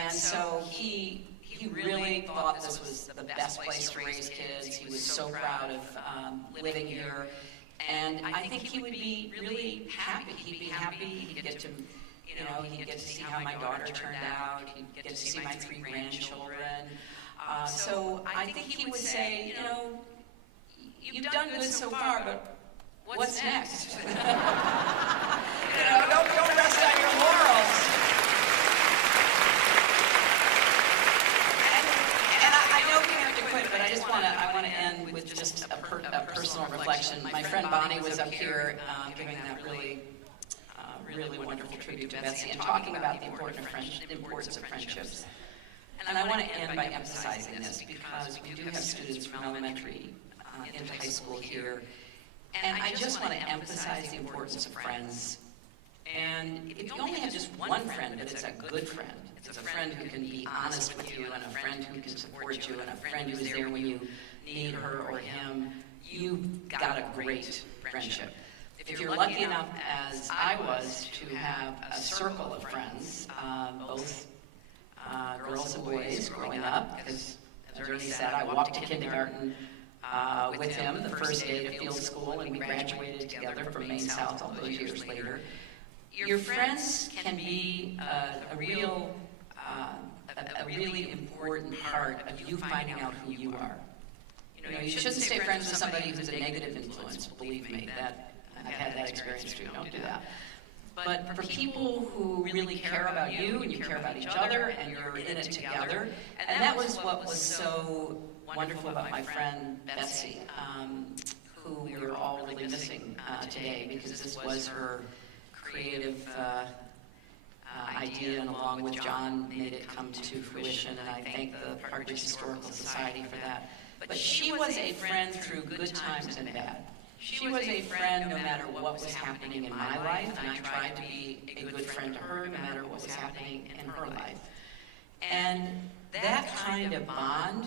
And so he really thought this was the best place to raise kids. He was so proud of living here. And I think he would be really happy. He'd be happy. He'd get to, he'd get to see how my daughter turned out. He'd get to see my 3 grandchildren. So I think he would say, you've done good so far, but what's next? Don't rest on your laurels. And I know we have to quit, but I want to end with just a personal reflection. My friend Bonnie was up here giving that really wonderful tribute to Betsy and talking about the importance of friendships. And I want to end by emphasizing this because we do have students from elementary into high school here. And I just want to emphasize the importance of friends. And if you only have just one friend, but it's a good friend, it's a friend who can be honest with you, and a friend who can support you, and a friend who is there when you need her or him, you've got a great friendship. If you're lucky enough, as I was, to have a circle of friends, both girls and boys growing up, because as Ernie said, I walked to kindergarten with him the first day to field school, and we graduated together from Maine South all those years later. Your friends can be a really important part of you finding out who you are. You shouldn't stay friends with somebody who's a negative influence, believe me. I've had that experience too, don't do that. But for people who really care about you, and you care about each other, and you're in it together, and that was what was so wonderful about my friend Betsy, who we are all really missing today, because this was her creative idea, and along with John made it come to fruition, and I thank the Park Ridge Historical Society for that. But she was a friend through good times and bad. She was a friend no matter what was happening in my life, and I tried to be a good friend to her no matter what was happening in her life. And that kind of bond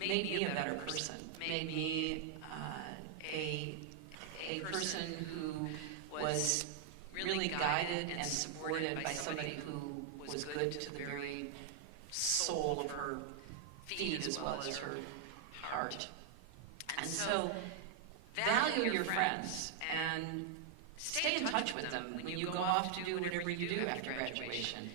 made me a better person, made me a person who was really guided and supported by somebody who was good to the very soul of her feet as well as her heart. And so, value your friends and stay in touch with them when you go off to do whatever you do after graduation.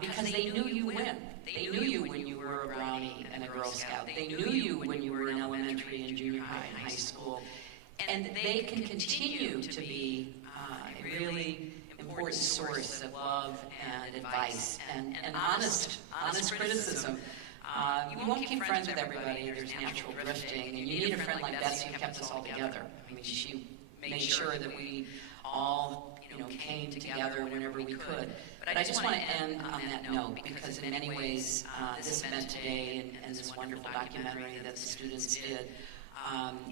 Because they knew you when. They knew you when you were a Brownie and a Girl Scout. They knew you when you were in elementary and junior high and high school. And they can continue to be a really important source of love and advice and honest criticism. You won't keep friends with everybody. There's natural drifting, and you need a friend like Betsy who kept us all together. I mean, she made sure that we all, came together whenever we could. But I just want to end on that note, because in many ways, this event today and this wonderful documentary that the students did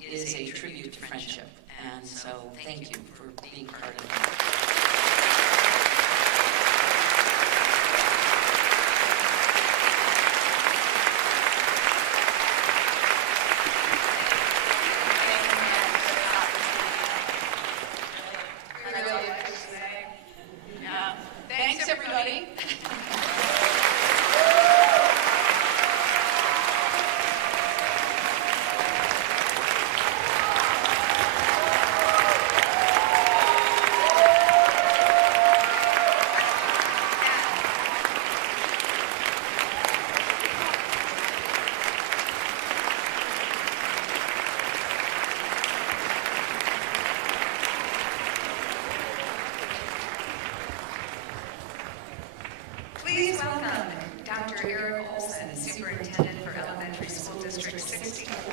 is a tribute to friendship. And so, thank you for being part of it. Thanks, everybody. Please welcome Dr. Eric Olson, Superintendent for Elementary School District 64.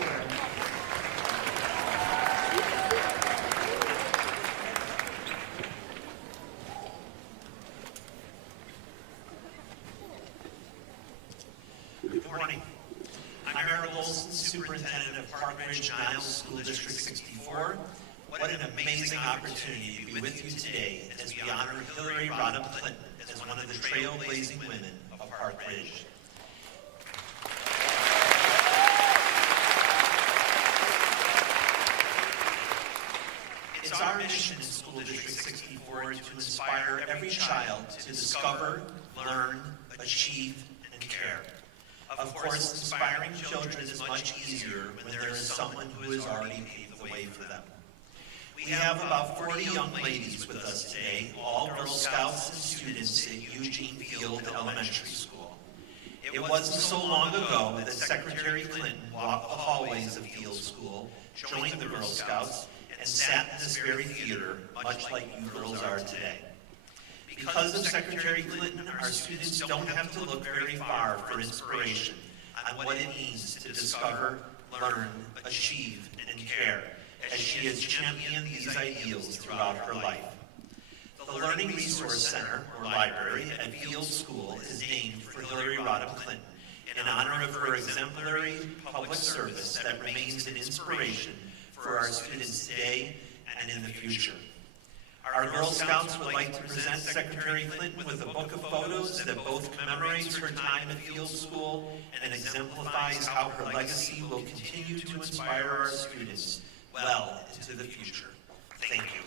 morning. I'm Eric Olson, Superintendent of Park Ridge Niles School District 64. What an amazing opportunity to be with you today as we honor Hillary Rodham Clinton as one of the trailblazing women of Park Ridge. It's our mission in School District 64 to inspire every child to discover, learn, achieve, and care. Of course, inspiring children is much easier when there is someone who has already paved the way for them. We have about 40 young ladies with us today, all Girl Scouts and students at Eugene Field Elementary School. It wasn't so long ago that Secretary Clinton walked the hallways of Field School, joined the Girl Scouts, and sat in this very theater, much like you girls are today. Because of Secretary Clinton, our students don't have to look very far for inspiration on what it means to discover, learn, achieve, and care, as she has championed these ideals throughout her life. The Learning Resource Center, or library, at Field School is named for Hillary Rodham Clinton in honor of her exemplary public service that remains an inspiration for our students today and in the future. Our Girl Scouts would like to present Secretary Clinton with a book of photos that both commemorates her time at Field School and exemplifies how her legacy will continue to inspire our students well into the future. Thank you.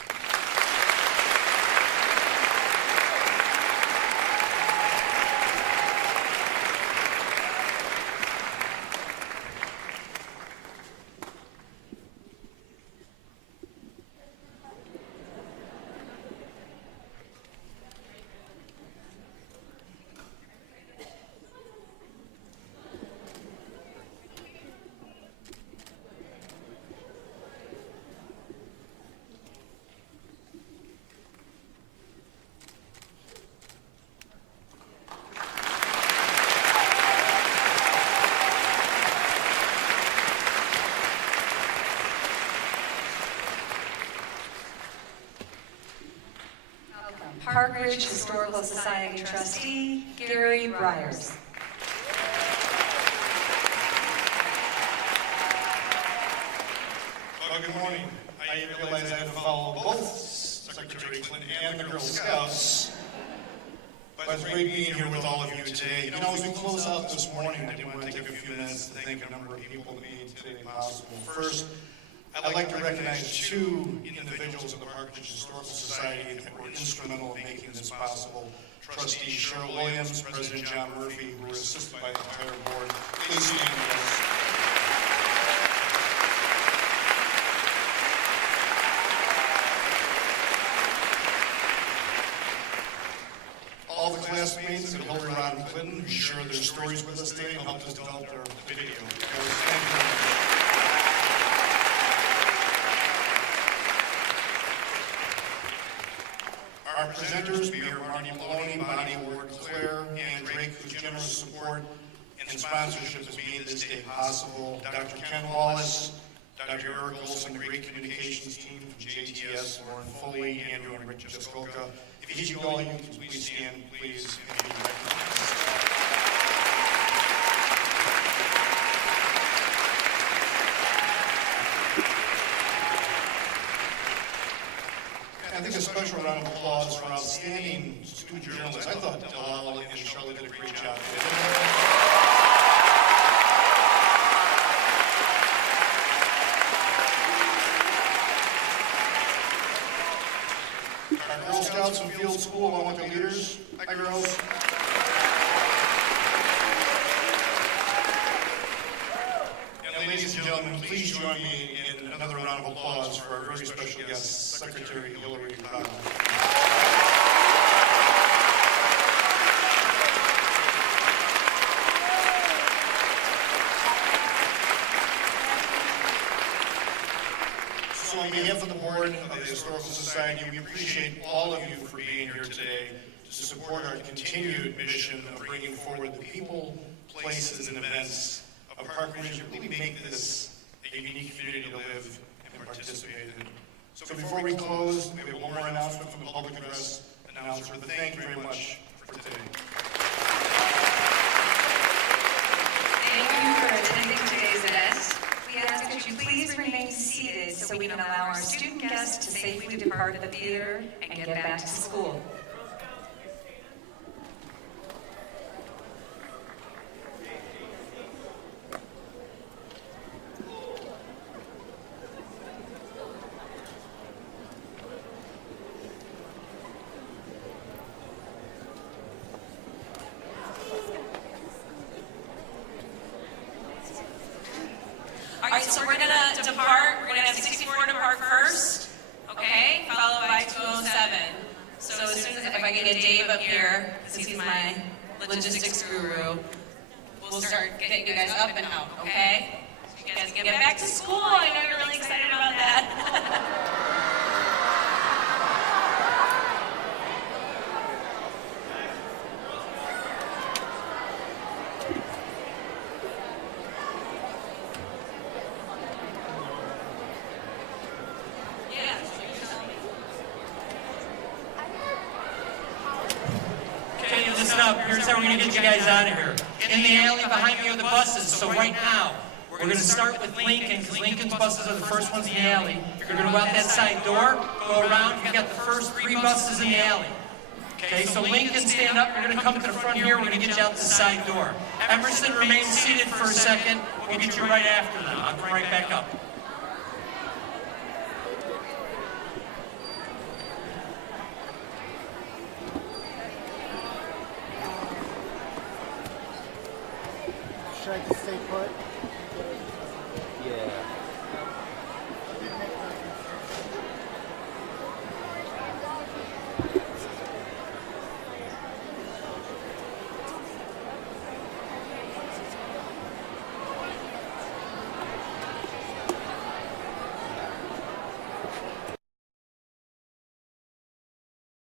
Park Ridge Historical Society trustee, Gary Briers. Well, good morning. I realize I have to follow both Secretary Clinton and the Girl Scouts, but it's great being here with all of you today. You know, as we close out this morning, I did want to take a few minutes to thank a number of people that made today possible. First, I'd like to recognize two individuals of the Park Ridge Historical Society that were instrumental in making this possible. Trustee Cheryl Williams, President John Murphy, who were assisted by the entire board. Please stand with us. All the classmates of Hillary Rodham Clinton who shared their stories with us today and helped us develop our video. Thank you very much. Our presenters, we have Marty Maloney, Bonnie Ward-Claire, Ann Drake, whose generous support and sponsorship has made this day possible. Dr. Ken Wallace, Dr. Eric Olson, the great communications team from JTS, Lauren Foley, Andrew and Rich Jaskolka. If each of all you can please stand, please, and be recognized. I think a special round of applause for outstanding student journalists. I thought Dalal and Charlotte did a great job today. Our Girl Scouts and Field School, along with the leaders. Hi, girls. And ladies and gentlemen, please join me in another round of applause for our very special guest, Secretary Hillary Rodham. So on behalf of the board of the Historical Society, we appreciate all of you for being here today to support our continued mission of bringing forward the people, places, and events of Park Ridge that really make this a unique community to live and participate in. So before we close, we have one more announcement from the public address announcer, but thank you very much for today. safely depart the theater and get back to school. All right, so we're gonna depart. We're gonna have 64 depart first, okay? Followed by 207. So as soon as if I can get Dave up here, because he's my logistics guru, we'll start getting you guys up and out, okay? So you guys get back to school. I know you're really excited about that. Okay, listen up. Here's how we're going to get you guys out of here. In the alley behind me are the buses. So right now, we're going to start with Lincoln, because Lincoln's buses are the first ones in the alley. You're going to go out that side door, go around. You've got the first 3 buses in the alley. Okay, so Lincoln, stand up. You're going to come to the front here. We're going to get you out the side door. Emerson, remain seated for a second. We'll get you right after them. I'll come right back up. Should I just stay put?